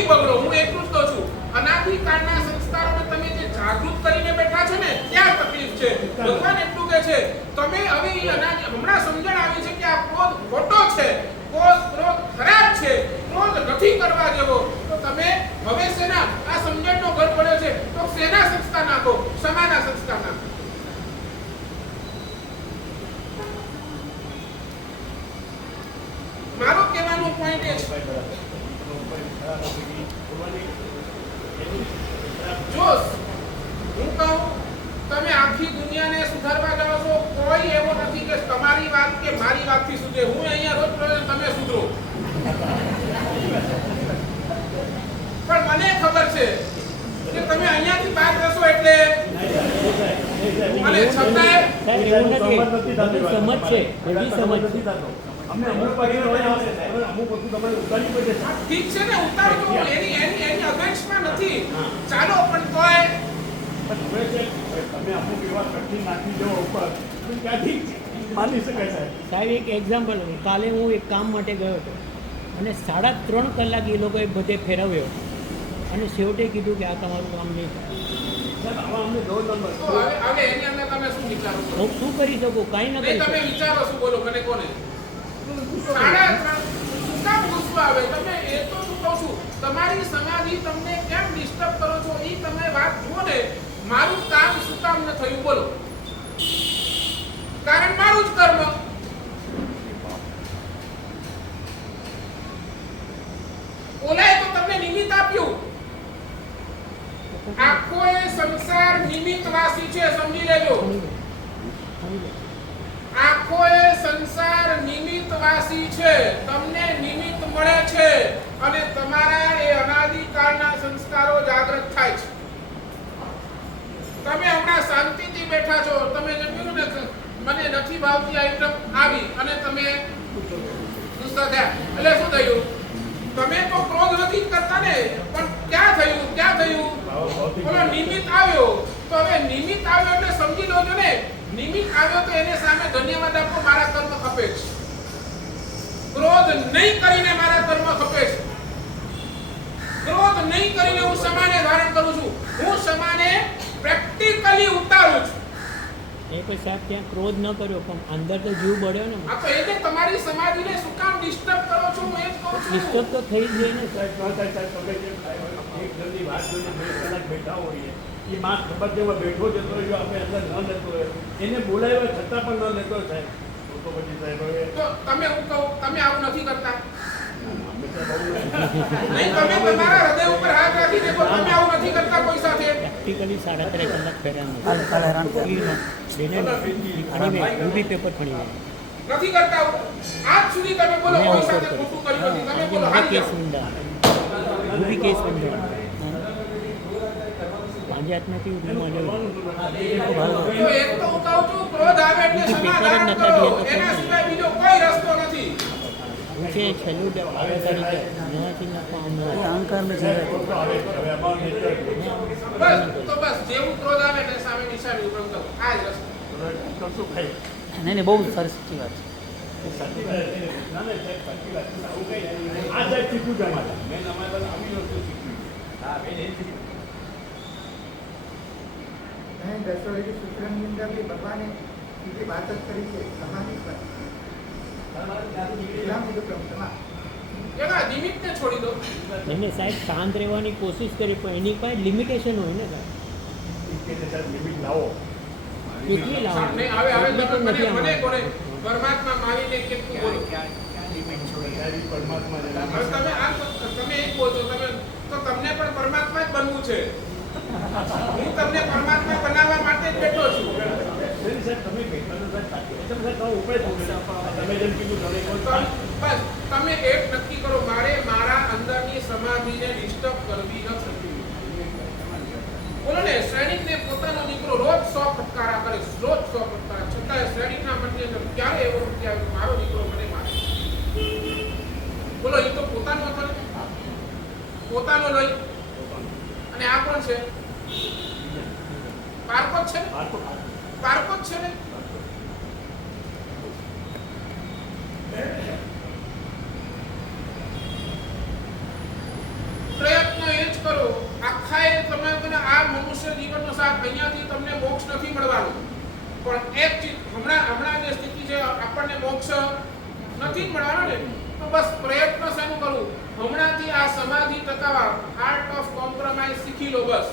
નહીં બગડો. હું એટલું જ કહું છું, અનાદિકાળના સંસ્કારોને તમે જે જાગૃત કરીને બેઠા છો ને ત્યાં તકલીફ છે. ભગવાન એટલું કહે છે તમે હવે હમણાં સમજણ આવી છે કે આ ક્રોધ ખોટો છે, ક્રોધ ખરાબ છે, ક્રોધ નથી કરવા જેવો. તો તમે હવે શેના આ સમજણનો ઘર પડ્યો છે તો શેના સંસ્કાર નાખો? ક્ષમાના સંસ્કાર નાખો. મારો કહેવાનો પોઈન્ટ એ છે, જો હું કહું તમે આખી દુનિયાને સુધારવા જાઓ છો, કોઈ એવો નથી કે તમારી વાત કે મારી વાતથી સુધરે. હું અહીંયા રોજ રોજ તમે સુધરો, પણ મને ખબર છે કે તમે અહીંયાથી બહાર જશો એટલે અને છતાંય સાહેબ એવું નથી, બધી સમજ છે, બધી સમજ છે. અમને અમુક પગલે હોય આવશે અમુક વસ્તુ તમારે ઉતારવી પડે છે. ઠીક છે ને, ઉતારો તો એની અપેક્ષા નથી. ચાલો પણ તોય પણ હવે છે તમે અમુક એવા કઠિન નાખી દો ઉપર તો ક્યાં ઠીક છે, માની શકાય સાહેબ. સાહેબ એક એક્ઝામ્પલ હતું, કાલે હું એક કામ માટે ગયો હતો અને 3.5 કલાક એ લોકોએ બધે ફેરવ્યો અને છેવટે કીધું કે આ તમારું કામ નહીં થાય. સાહેબ આમાં અમને દો નંબર તો હવે એની અંદર તમે શું વિચારો છો? હું શું કરી શકું? કાંઈ ન કરી નહીં, તમે શકું. વિચારો શું બોલો મને કોને? 3.5 શું કામ ગુસ્સો આવે? તમે એ તો શું કહું છું, તમારી સમાધિ તમને કેમ ડિસ્ટર્બ કરો છો એ તમે વાત જુઓ ને. મારું કામ શું કામ ન થયું બોલો? કારણ મારું જ કર્મ. ઓલાએ તો તમને નિમિત્ત આપ્યું. આખો એ સંસાર નિમિત્તવાસી છે, સમજી લેજો. આખો એ સંસાર નિમિત્તવાસી છે. તમને નિમિત્ત મળે છે અને તમારા એ અનાદિકાળના સંસ્કારો જાગૃત થાય છે. તમે હમણાં શાંતિથી બેઠા છો, તમે જે કહ્યું ને મને નથી ભાવતી આઈટમ આવી અને તમે ગુસ્સા થયા, એટલે શું થયું? તમે તો ક્રોધ નથી કરતા ને, પણ ક્યાં થયું? બોલો નિમિત્ત આવ્યો. તો હવે નિમિત્ત આવ્યો એટલે સમજી લો છો ને, નિમિત્ત આવ્યો તો એને સામે ધન્યવાદ આપો, મારા કર્મ ખપે છે. ક્રોધ નહીં કરીને મારા કર્મ ખપે છે. ક્રોધ નહીં કરીને હું ક્ષમાને ધારણ કરું છું. હું ક્ષમાને પ્રેક્ટિકલી ઉતારું છું. એ કોઈ સાહેબ ત્યાં ક્રોધ ન કર્યો પણ અંદર તો જીવ બળ્યો ને. આ તો એટલે તમારી સમાધિને શું કામ ડિસ્ટર્બ કરો છો? હું એ જ કહું છું. ડિસ્ટર્બ તો થઈ જ જાય ને. સાહેબ તમે જેમ એક જણની વાત જોઈને 2 કલાક બેઠા હોઈએ, એ માં ખબર જેવા બેઠો જતો હોય, આપણે અંદર ન લેતો હોય, એને બોલાવ્યા છતાં પણ ન લેતો સાહેબ. તો પછી સાહેબ હવે તો તમે હું કહું, તમે આવું નથી કરતા? અમે તો બહુ નહીં, તમે તમારા હૃદય ઉપર હાથ રાખી દેખો, તમે આવું નથી કરતા કોઈ સાથે? પ્રેક્ટિકલી 3.5 કલાક ફેર્યા હું બી પેપર ફણી આવ્યો. નથી કરતા આવું? આજ સુધી તમે બોલો મેં કોઈ આવું સાથે કર્યું. ખોટું કર્યું નથી. તમે આજે બોલો મારે હાલ કેસ જાઓ. નોંધાયો. હું બી કેસ નોંધાયો. આજે આત્માથી રૂમમાં જવું. તો એક તો હું કહું છું, ક્રોધ આવે એટલે બીજી ક્ષમા પેપર જ ધારણ નતા કરો. દિયા તો એના કોઈ સિવાય બીજો કોઈ રસ્તો નથી. હું છે છેલ્લું 12 તારીખે નવાથી નાખવા અહંકારને છે હવે અમારું નેચર બસ તો બસ જેવું ક્રોધ આવે ને સામે નિશાની ઉપર કરો. આ જ રસ્તો. કશું ખાઈ નહીં બહુ સરસ સાચી વાત છે. સાચી વાત છે. ના ના સાહેબ સાચી વાત છે. આવું કઈ આ સાહેબ શીખવું છે અમારે. મેં અમારે પાસે આવી વસ્તુ શીખવી. હા બેન એ શીખવું. मैं दसों सूत्रनि अंदर भी भगवान की बात करी है समाधि पर इस्लाम में जो क्रम એના નિમિત્તને છોડી દો. એમને સાહેબ શાંત રહેવાની કોશિશ કરી પણ એની પાસે લિમિટેશન હોય ને સાહેબ. કે સાહેબ લિમિટ લાવો. કેટલી સામે લાવવાની? આવે તમે નથી મને આવવાની. કોને પરમાત્મા માનીને કેટલું બોલો? સાહેબ પરમાત્મા હવે તમે આ તમે એક બોલો તમે તો તમને પણ પરમાત્મા જ બનવું છે. હું તમને પરમાત્મા બનાવવા માટે જ બેઠો છું. સાહેબ તમે બેઠા તો સાહેબ સાચી વાત છે. તમે સાહેબ ઉપાય તમે જેમ કીધું તમે કોઈ બસ તમે એક નક્કી કરો, મારે મારા અંદરની સમાધિને ડિસ્ટર્બ કરવી નથી. બોલો ને, સૈનિકને પોતાનો દીકરો રોજ 100 ફટકારા કરે, રોજ 100 ફટકારા, છતાંય સૈનિકના મનની અંદર ક્યારે એવો નથી આવ્યો મારો દીકરો મને મારે. બોલો, એ તો પોતાનો હતો ને, પોતાનો લઈ. અને આ કોણ છે? પારકો જ છે ને? પારકો જ છે ને? પ્રયત્ન તમે આ મનુષ્ય જીવનનો સાથ અહીંયાથી તમને મોક્ષ નથી મળવાનો, પણ એક ચીજ હમણાં જે સ્થિતિ છે આપણને મોક્ષ નથી મળવાનો ને, તો બસ પ્રયત્ન શેનું કરવું, હમણાંથી આ સમાધિ ટકાવવા, આર્ટ ઓફ કોમ્પ્રોમાઇઝ શીખી લો. બસ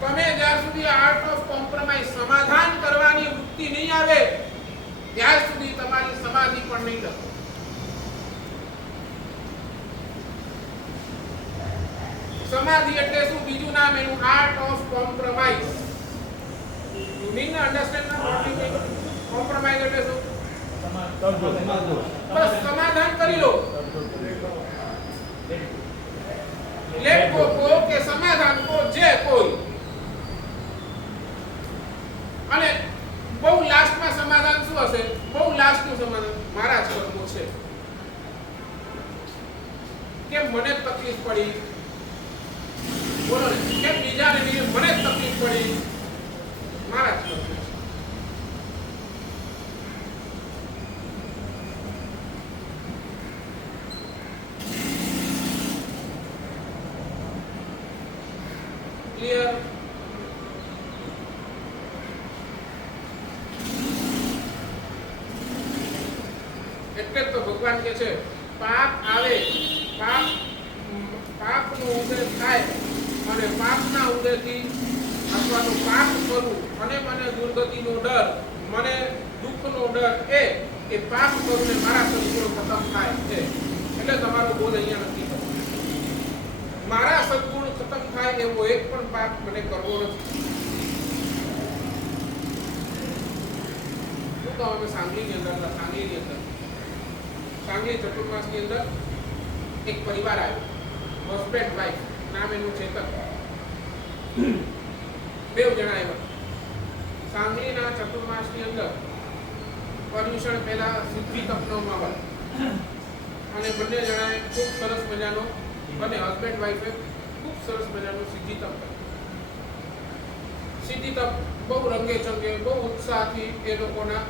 તમે જ્યાં સુધી આર્ટ ઓફ કોમ્પ્રોમાઇઝ સમાધાન કરવાની વૃત્તિ નહીં આવે ત્યાં સુધી તમારી સમાધિ પણ નહીં ટકે. સમાધિ એટલે શું? બીજું નામ એનું art of compromise. You mean understand what is compromise એટલે શું? બસ સમાધાન કરી લો. લેટ ગો કે સમાધાન કો જે કોઈ, અને બહુ લાસ્ટમાં સમાધાન શું હશે? બહુ લાસ્ટનું સમાધાન મારા જ કર્મો છે, કે મને તકલીફ પડી, બોલો ને, કેમ બીજાને નહીં, મને જ તકલીફ પડી, મારા જ કર્મો છે. ક્લિયર? એટલે તો ભગવાન કહે છે પાપ આવે, પાપનો ઉદય થાય અને પાપના ઉદયથી અથવા તો પાપ કરું અને મને દુર્ગતિનો ડર, મને દુઃખનો ડર એ પાપ કરું ને મારા સદગુણો ખતમ થાય છે. એટલે તમારો બોલ અહીંયા નથી થતો. મારા સદગુણ ખતમ થાય એવો એક પણ પાપ મને કરવો નથી. શું કહો? અમે સાંગલીની અંદર સાંગલી ચતુર્માસની અંદર એક પરિવાર આવ્યો, હસબેન્ડ વાઈફ, નામ એનું ચેતન, બે જણા આવ્યા. સાંગલીના ચતુર્માસની અંદર પર્યુષણ પહેલા સિદ્ધિ તપનો માહોલ, અને બંને જણાએ ખૂબ સરસ મજાનો, બંને હસબેન્ડ વાઈફે ખૂબ સરસ મજાનો સિદ્ધિ તપ કર્યો. સિદ્ધિ તપ બહુ રંગે ચંગે, બહુ ઉત્સાહથી એ લોકોના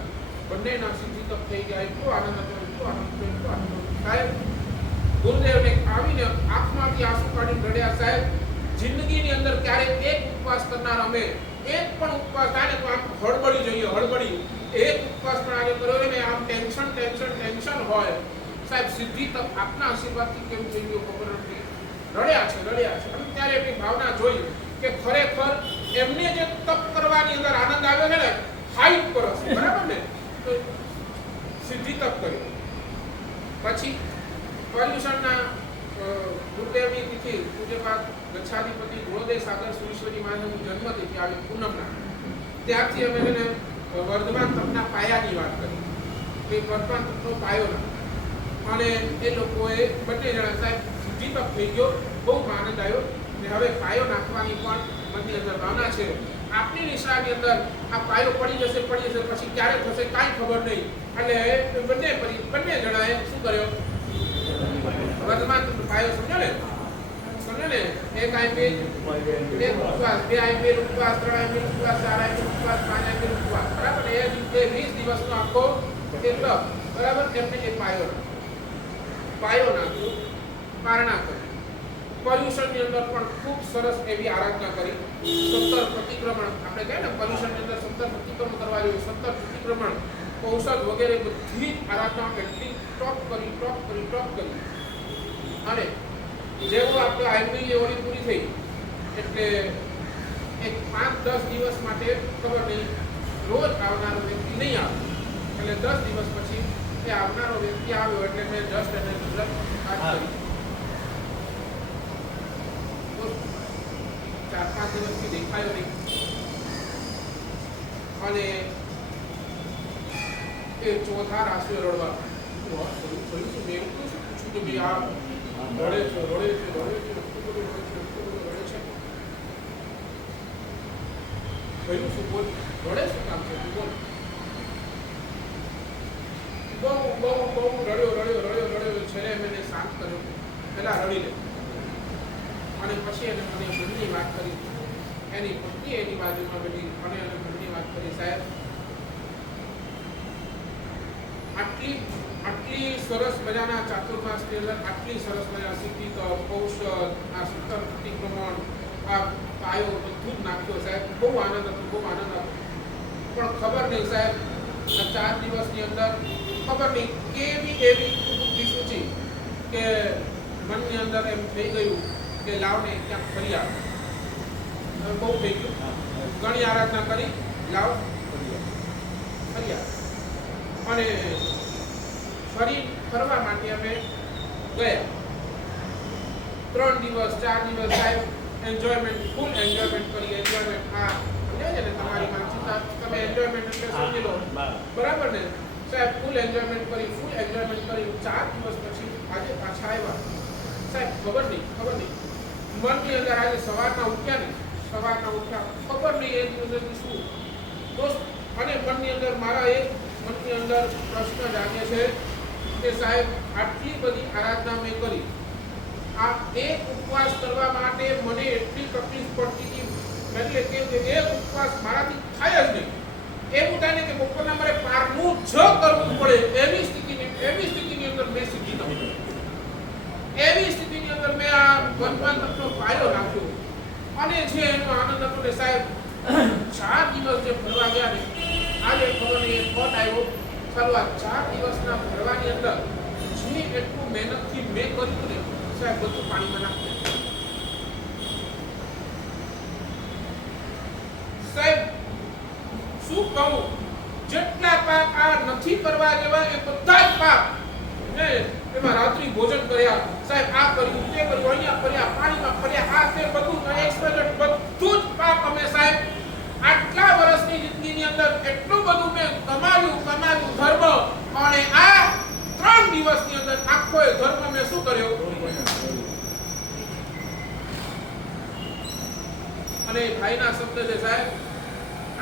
બંનેના સિદ્ધિ તપ થઈ ગયા. એટલો આનંદ હતો, એટલો આનંદ હતો, એટલો આનંદ હતો. સાહેબ ગુરુદેવને આવીને આંખમાંથી આંસુ કાઢીને રડ્યા. સાહેબ જિંદગીની અંદર ક્યારે એક ઉપવાસ કરનાર અમે, એક પણ ઉપવાસ થાય ને તો આમ હળબળી જઈએ, હળબળી. એક ઉપવાસ પણ આજે કર્યો ને આમ ટેન્શન હોય. સાહેબ સિદ્ધિ તપ આપના આશીર્વાદથી કેમ થઈ ગયો ખબર નથી. રડ્યા છે. અને ત્યારે એની ભાવના જોઈ કે ખરેખર એમને જે તપ કરવાની અંદર આનંદ આવ્યો છે ને, હાઈટ પર હશે, બરાબર ને? તો સિદ્ધિ તપ કર્યો. પછી પર્યુષણના ગુરુદેવની તિથિ પૂજ્યપાદ ગચ્છાધિપતિ ગુણોદય સાગર સુરેશ્વરી મહારાજની જન્મતિથિ આવી પૂનમના. ત્યારથી અમે એને વર્ધમાન તપના પાયાની વાત કરી કે વર્ધમાન તપનો પાયો ના, અને એ લોકોએ બંને જણા સાહેબ સિદ્ધિ તપ થઈ ગયો, બહુ આનંદ આવ્યો ને હવે પાયો નાખવાની પણ મનની અંદર ભાવના છે. આપની નિશાળની અંદર આ પાયો પડી જશે, પછી ક્યારે થશે કાંઈ ખબર નહીં. એટલે બંને જણાએ શું કર્યો? વર્ધમાન પાયો સમજો ને, એક આઈપીએલ, એક ઉપવાસ, બે આઈપીએલ ઉપવાસ, 3 આઈપીએલ ઉપવાસ, 4 આઈપીએલ ઉપવાસ, 5 આઈપીએલ ઉપવાસ, બરાબર ને? એ રીતે 20 દિવસનો આખો એ તપ, બરાબર? એમને એ પાયો નાખ્યો, પારણા કરી. પર્યુષણની અંદર પણ ખૂબ સરસ એવી આરાધના કરી. 17 પ્રતિક્રમણ, આપણે કહીએ ને પર્યુષણની અંદર 17 પ્રતિક્રમણ કરવા જોઈએ, 17 પ્રતિક્રમણ, ઔષધ વગેરે બધી જ આરાધના એટલી ટોપ કરી. અને જેવું આપણે આઈમની ઓળી પૂરી થઈ એટલે એક 5-10 દિવસ માટે ખબર નહીં, રોજ આવનારો વ્યક્તિ નહીં આવે. એટલે 10 દિવસ પછી એ આવનારો વ્યક્તિ આવ્યો એટલે મેં જસ્ટ એને રિઝલ્ટ કાઢ કરી. 4-5 દિવસથી દેખાયો નહીં. અને એ ચોથા રાશિએ રડવા પૂછ્યું કે ભાઈ આ રડે છે. કહ્યું શું બોલ, રડે શું કામ છે તું બોલ. બહુ રડ્યો. છેલ્લે મેં શાંત કર્યો, પહેલા રડી લે. અને પછી એને મને મનની વાત કરી. એની પત્ની એની બાજુમાં બેઠી અને એને મનની વાત કરી. સાહેબ આટલી સરસ મજાના ચાતુર્માસની અંદર આટલી સરસ મજાના સિદ્ધિ કૌશલ આ સૂત્ર પ્રતિક્રમણ આ પાયો બધું જ નાખ્યો સાહેબ. બહુ આનંદ હતો, બહુ આનંદ હતો. પણ ખબર નહીં સાહેબ, આ 4 દિવસની અંદર ખબર નહીં કેવી એવી બુદ્ધિ સૂચી કે મનની અંદર એમ થઈ ગયું કે લાવને ક્યાંક ફરી આવ. હવે બહુ થઈ ગયું, ઘણી આરાધના કરી, લાવ ફરી આવ. અને ફરવા માટે અમે ગયા. 3 દિવસ 4 દિવસ સાહેબ એન્જોયમેન્ટ, ફૂલ એન્જોયમેન્ટ કરી. એન્જોયમેન્ટ આ સમજાય છે ને તમારી માનસિકતા, તમે એન્જોયમેન્ટ એટલે સમજી લો, બરાબર ને સાહેબ? ફૂલ એન્જોયમેન્ટ કરી, ફૂલ એન્જોયમેન્ટ કરી. 4 દિવસ પછી આજે પાછા આવ્યા સાહેબ. ખબર નહીં મનની અંદર આજે સવારના ઉઠ્યા, ખબર નહીં એ દિવસથી શું દોસ્ત. અને મનની અંદર મારા એક મનની અંદર પ્રશ્ન જાગે છે કે સાહેબ આટલી બધી આરાધના મેં કરી, આ એક ઉપવાસ કરવા માટે મને એટલી તકલીફ પડતી હતી, એટલે કે એક ઉપવાસ મારાથી થાય જ નહીં. એવું થાય ને કે બપોરના મારે પારનું જ કરવું પડે એવી સ્થિતિની અંદર મેં સિદ્ધિ ન કરી. એવી સ્થિતિની અંદર મેં આ વનવાનનો પાયો નાખ્યો. અને જે એનો આનંદ હતો ને સાહેબ, 4 દિવસ જે ફરવા ગયા ને, આજે ખબર નહીં એક થોટ આવ્યો, ચાલો આ 4 દિવસના ફરવાની અંદર જે એટલું મહેનતથી મેં કર્યું ને સાહેબ, બધું પાણીમાં નાખી સાહેબ. શું કહું, જેટલા પાપ આ નથી કરવા જેવા એ બધા જ પાપ ને એમાં રાત્રિ ભોજન કર્યા સાહેબ, આ કર્યું તે કર્યું, અહીંયા કર્યા, પાણીમાં પડ્યા, આ તે બધું બધું જ પાપ અમે સાહેબ આટલા વર્ષની જિંદગીની અંદર એટલું બધું મેં કમાયું ધર્મ. અને આ 3 દિવસની અંદર આખો એ ધર્મ મેં શું કર્યો? અને ભાઈના શબ્દ છે સાહેબ,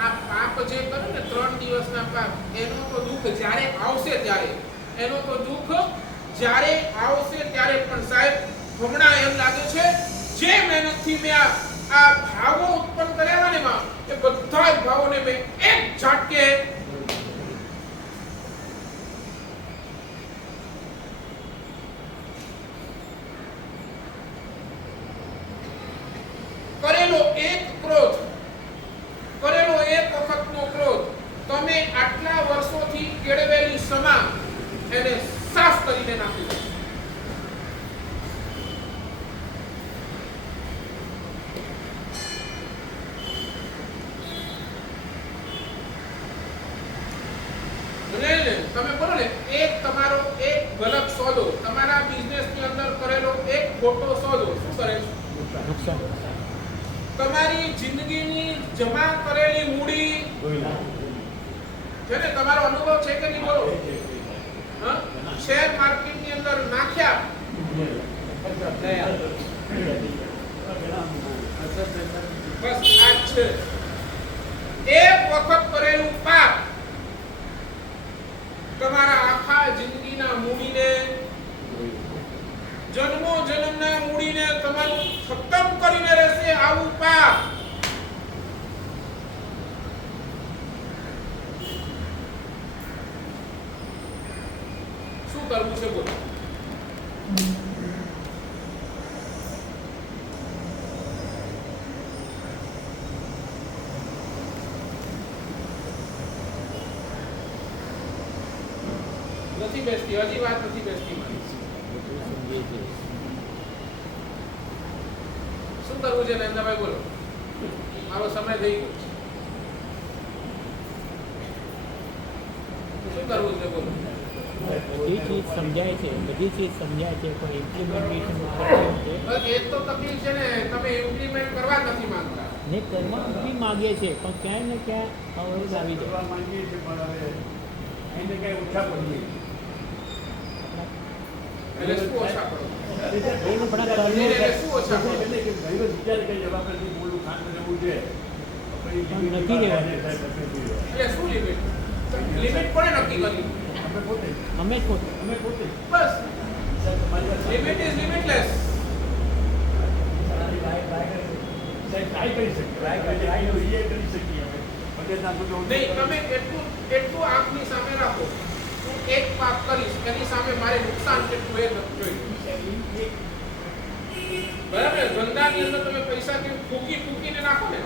આ પાપ જે કર્યું ને 3 દિવસના પાપ, એનો તો દુઃખ જ્યારે આવશે ત્યારે, એનો તો દુઃખ જ્યારે આવશે ત્યારે પણ સાહેબ હમણાં એમ લાગે છે જે મહેનતથી મેં આ ભાવો ઉત્પન્ન કર્યા ને માં, એ બધા જ ભાવોને મેં એક ઝાટકે કરેલો એક વખતનો ક્રોધ, તમે આટલા વર્ષોથી કેળવેલી સમા એને સાફ કરીને નાખી દો. તમે બોલો ને, એક તમારો એક ગલત સોદો, તમારા બિઝનેસ ની અંદર કરેલો એક ખોટો સોદો શું કરે છે? નુકસાન. તમારી જિંદગીની જમા કરેલી મૂડી છે ને, તમારો અનુભવ છે કે નહીં બોલો? શેર માર્કેટ ની અંદર નાખ્યા, બસ આ છે. એક વખત કરેલું પાપ તમારા આખા જિંદગીના મૂડીને, જન્મો જન્મના મૂડીને તમારું ખતમ કરીને રહેશે. આવું પાપ શું કરવું છે બોલો? નથી બેસતી, હજી વાત નથી બેસતી મારી. શું કરવું છે નંદાભાઈ બોલો? મારો સમય થઈ ગયો. શું કરવું છે બોલો? બધી ચીજ સમજાય છે પણ ઇમ્પ્લિમેન્ટેશન બસ એ તો તકલીફ છે ને, તમે ઇમ્પ્લિમેન્ટ કરવા જ નથી માંગતા. ને કરવા બી માગીએ છીએ પણ ક્યાંય ને ક્યાં અવરોધ આવી જાય. કરવા માંગીએ છીએ પણ હવે એને કઈ ઓછા પડીએ. એટલે શું ઓછા પડો? એને પણ કર્મ એટલે શું ઓછા પડો? એટલે કે ભાઈઓ વિચારે કે જવાબદારી બોલું ખાન રહેવું છે પણ નથી રહેવાનું. એટલે શું લિમિટ? લિમિટ કોણે નક્કી કરી? અમે પોતે અમે જ પોતે બસ તમારી વાત લિમિટ ઇઝ લિમિટલેસ. ટ્રાય કરી શકીએ કરી શકીએ અમે નહીં, તમે એટલું આંખની સામે રાખો હું એક પાપ કરીશ એની સામે મારે નુકસાન કેટલું એ જોઈએ. બરાબર ને? ધંધાની અંદર તમે પૈસા કેમ ફૂકીને નાખો ને,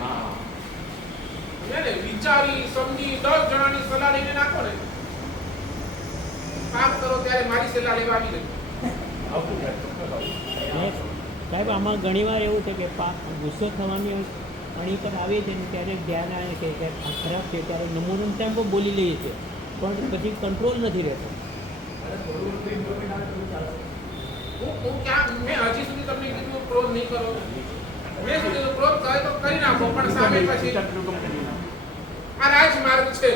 ને વિચારી સમજી 10 જણાની સલાહ લઈને નાખો ને, પાપ કરો ત્યારે મારી સલાહ લેવા આવી નથી. અને સાહેબ આમાં ઘણીવાર એવું છે કે ગુસ્સો થવાની અણી પર આવે છે ને ત્યારે ધ્યાન આવે છે કે આ ખરાબ છે, ત્યારે નમૂના ટાઈમ પર બોલી લઈએ છીએ પણ પછી કંટ્રોલ નથી રહેતો. હું ક્યાં મેં હજી સુધી તમને કીધું ક્રોધ નહીં કરો. મેં શું કીધું? ક્રોધ કરે તો કરી નાખો, પણ સામે પછી આ રાજમાર્ગ છે.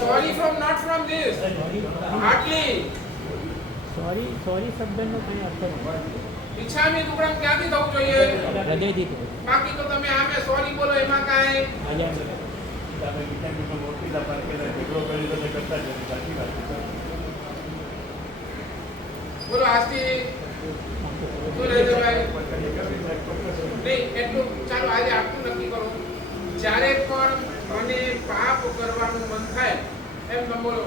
Sorry from not from this આટલી સોરી શબ્દનો કંઈ અર્થ નથી. ઈચ્છામી દુકડમ ક્યાંથી થવું જોઈએ? હૃદયથી થયું. બાકી તો તમે આમે સોરી બોલો એમાં કાંઈ બોલો આજથી શું રહેશે ભાઈ? નહીં એટલું ચાલો આજે આટલું નક્કી કરો. જ્યારે પણ મને પાપ કરવાનું મન થાય એમ તમે બોલો,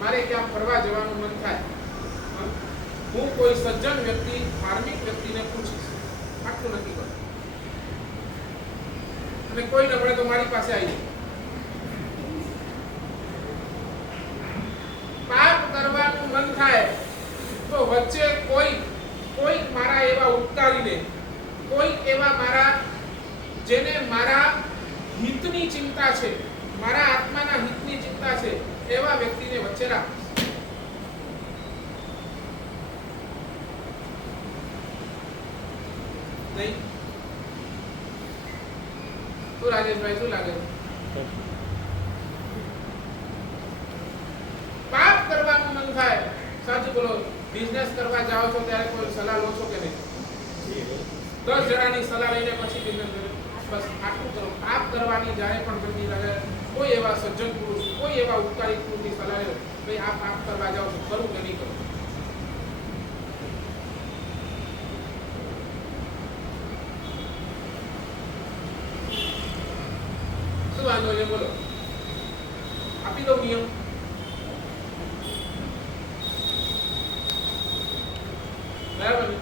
મારે ક્યાં ફરવા જવાનું મન થાય, હું કોઈ સજ્જન વ્યક્તિ ધાર્મિક વ્યક્તિને પૂછીશ. આટલું નક્કી કરો. અને કોઈ ન મળે તો મારી પાસે આવી જાય. પાપ કરવાનું મન થાય તો વચ્ચે કોઈ મારા એવા ઉપકારીને, કોઈ એવા મારા જેને મારા હિતની ચિંતા છે, મારા આત્માના હિતની ચિંતા છે, એવા વ્યક્તિને વચ્ચે રાખ. નહીં? શું રાજેશભાઈ, શું લાગે? પાપ કરવાનું મન થાય, સાચું બોલો, બિઝનેસ કરવા જાઓ છો ત્યારે કોઈ સલાહ લો છો કે નહીં? 10 જણાની સલાહ લઈને પછી બિઝનેસ કરો. બસ આટલું કરો. પાપ કરવાની જ્યારે પણ ગતિ લાગે, કોઈ એવા સજ્જન પુરુષ, કોઈ એવા ઉપકારી પુરુષની સલાહ લો, ભાઈ આ પાપ કરવા જાઓ છો, કરું કે નહીં કરું? શું વાંધો છે બોલો? આપી દઉં નિયમ. બરાબર ને?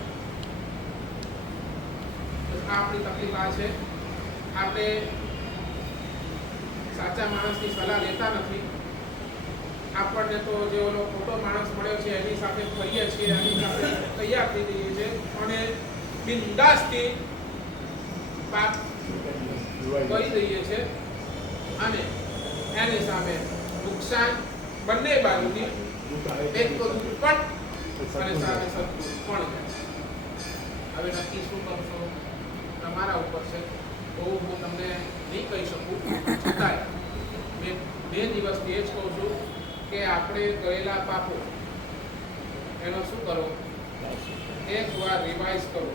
આપણી તકલીફ આ છે, આપણે સાચા માણસની સલાહ લેતા નથી. આપણને તો જે ઓલો ખોટો માણસ મળ્યો છે એની સાથે ફરીએ છીએ, એની સાથે તૈયાર થઈ જઈએ છીએ અને બિંદાસથી પાપ કરી દઈએ છીએ અને એની સામે નુકસાન બંને બાજુથી, એક તો દુઃખ પણ અને સામે સદગુણ પણ જાય. હવે નક્કી શું કરશો તમારા ઉપર છે. તો હું તમને નહીં કહી શકું, છતાંય મેં 2 દિવસથી એ જ કહું છું કે આપણે કરેલા પાપો એનો શું કરો, એક વાર રિવાઇઝ કરો.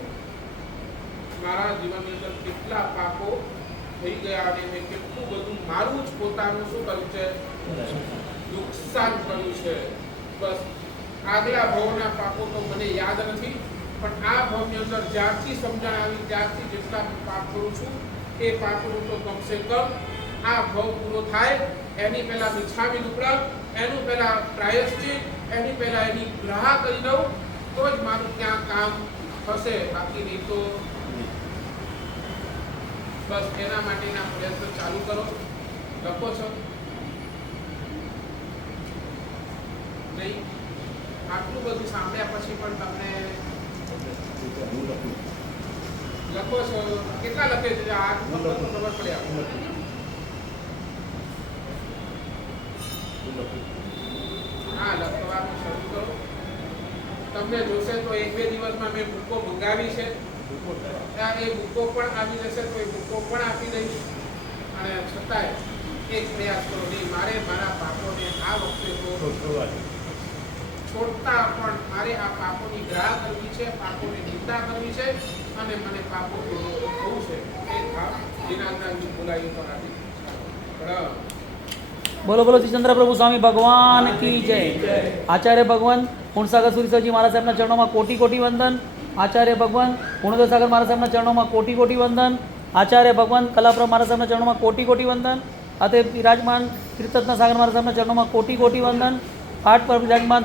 મારા જીવનની અંદર કેટલા પાપો થઈ ગયા અને મેં કેટલું બધું મારું જ પોતાનું શું કર્યું છે, નુકસાન કર્યું છે. બસ આગલા ભવના પાપો તો મને યાદ નથી, પણ આ ભવની અંદર જ્યારથી સમજણ આવી ત્યારથી જેટલા પાપ કરું છું એ પાપનું તો કમસે કમ આ ભવ પૂરો થાય એની પહેલા મિચ્છામી દુક્કડમ, એનું પહેલા પ્રાયશ્ચિત, એની પહેલા એની ગ્રહ કરી દઉં તો જ મારું ત્યાં કામ થશે. બાકી નહીં તો બસ એના માટેના પ્રયત્ન ચાલુ કરો. લખો છો નહીં? આટલું બધું સાંભળ્યા પછી પણ તમને લખો છો? કેટલા લખે છે? આ ખબર પડે. હા, લખવાનું શરૂ કરો. તમને જોશે તો 1-2 દિવસમાં મેં બુકો મંગાવી છે. એ બુકો પણ આવી જશે તો એ બુકો પણ આપી દઈશ. અને છતાંય એક પ્રયાસ કરો, નહીં મારે મારા પાપોને આ વખતે તો છોડતા પણ મારે આ પાપોની ગ્રાહ કરવી છે, પાપોની નિંદા કરવી છે અને મને પાપોથી મુક્ત થવું છે. એ ભાવ દિનાજ્ઞાની બોલાયું પર આપી. બોલો બોલો શ્રી ચંદ્ર પ્રભુ સ્વામી ભગવાન કી જય. આચાર્ય ભગવાન પૂર્ણસાગર સુરીસરજી મહારાજ સાહેબના ચરણોમાં કોટી કોટી વંદન. આચાર્ય ભગવાન પૂર્ણોદય સાગર મહારાજ સાહેબના ચરણોમાં કોટી કોટી વંદન. આચાર્ય ભગવાન કલાપ્રભુ મહારાજ સાહેબના ચરણોમાં કોટી કોટી વંદન. આતે વિરાજમાન કીર્તનના સાગર મહારાજ સાહેબના ચરણોમાં કોટી કોટી વંદન. પાઠ પર વિરાજમાન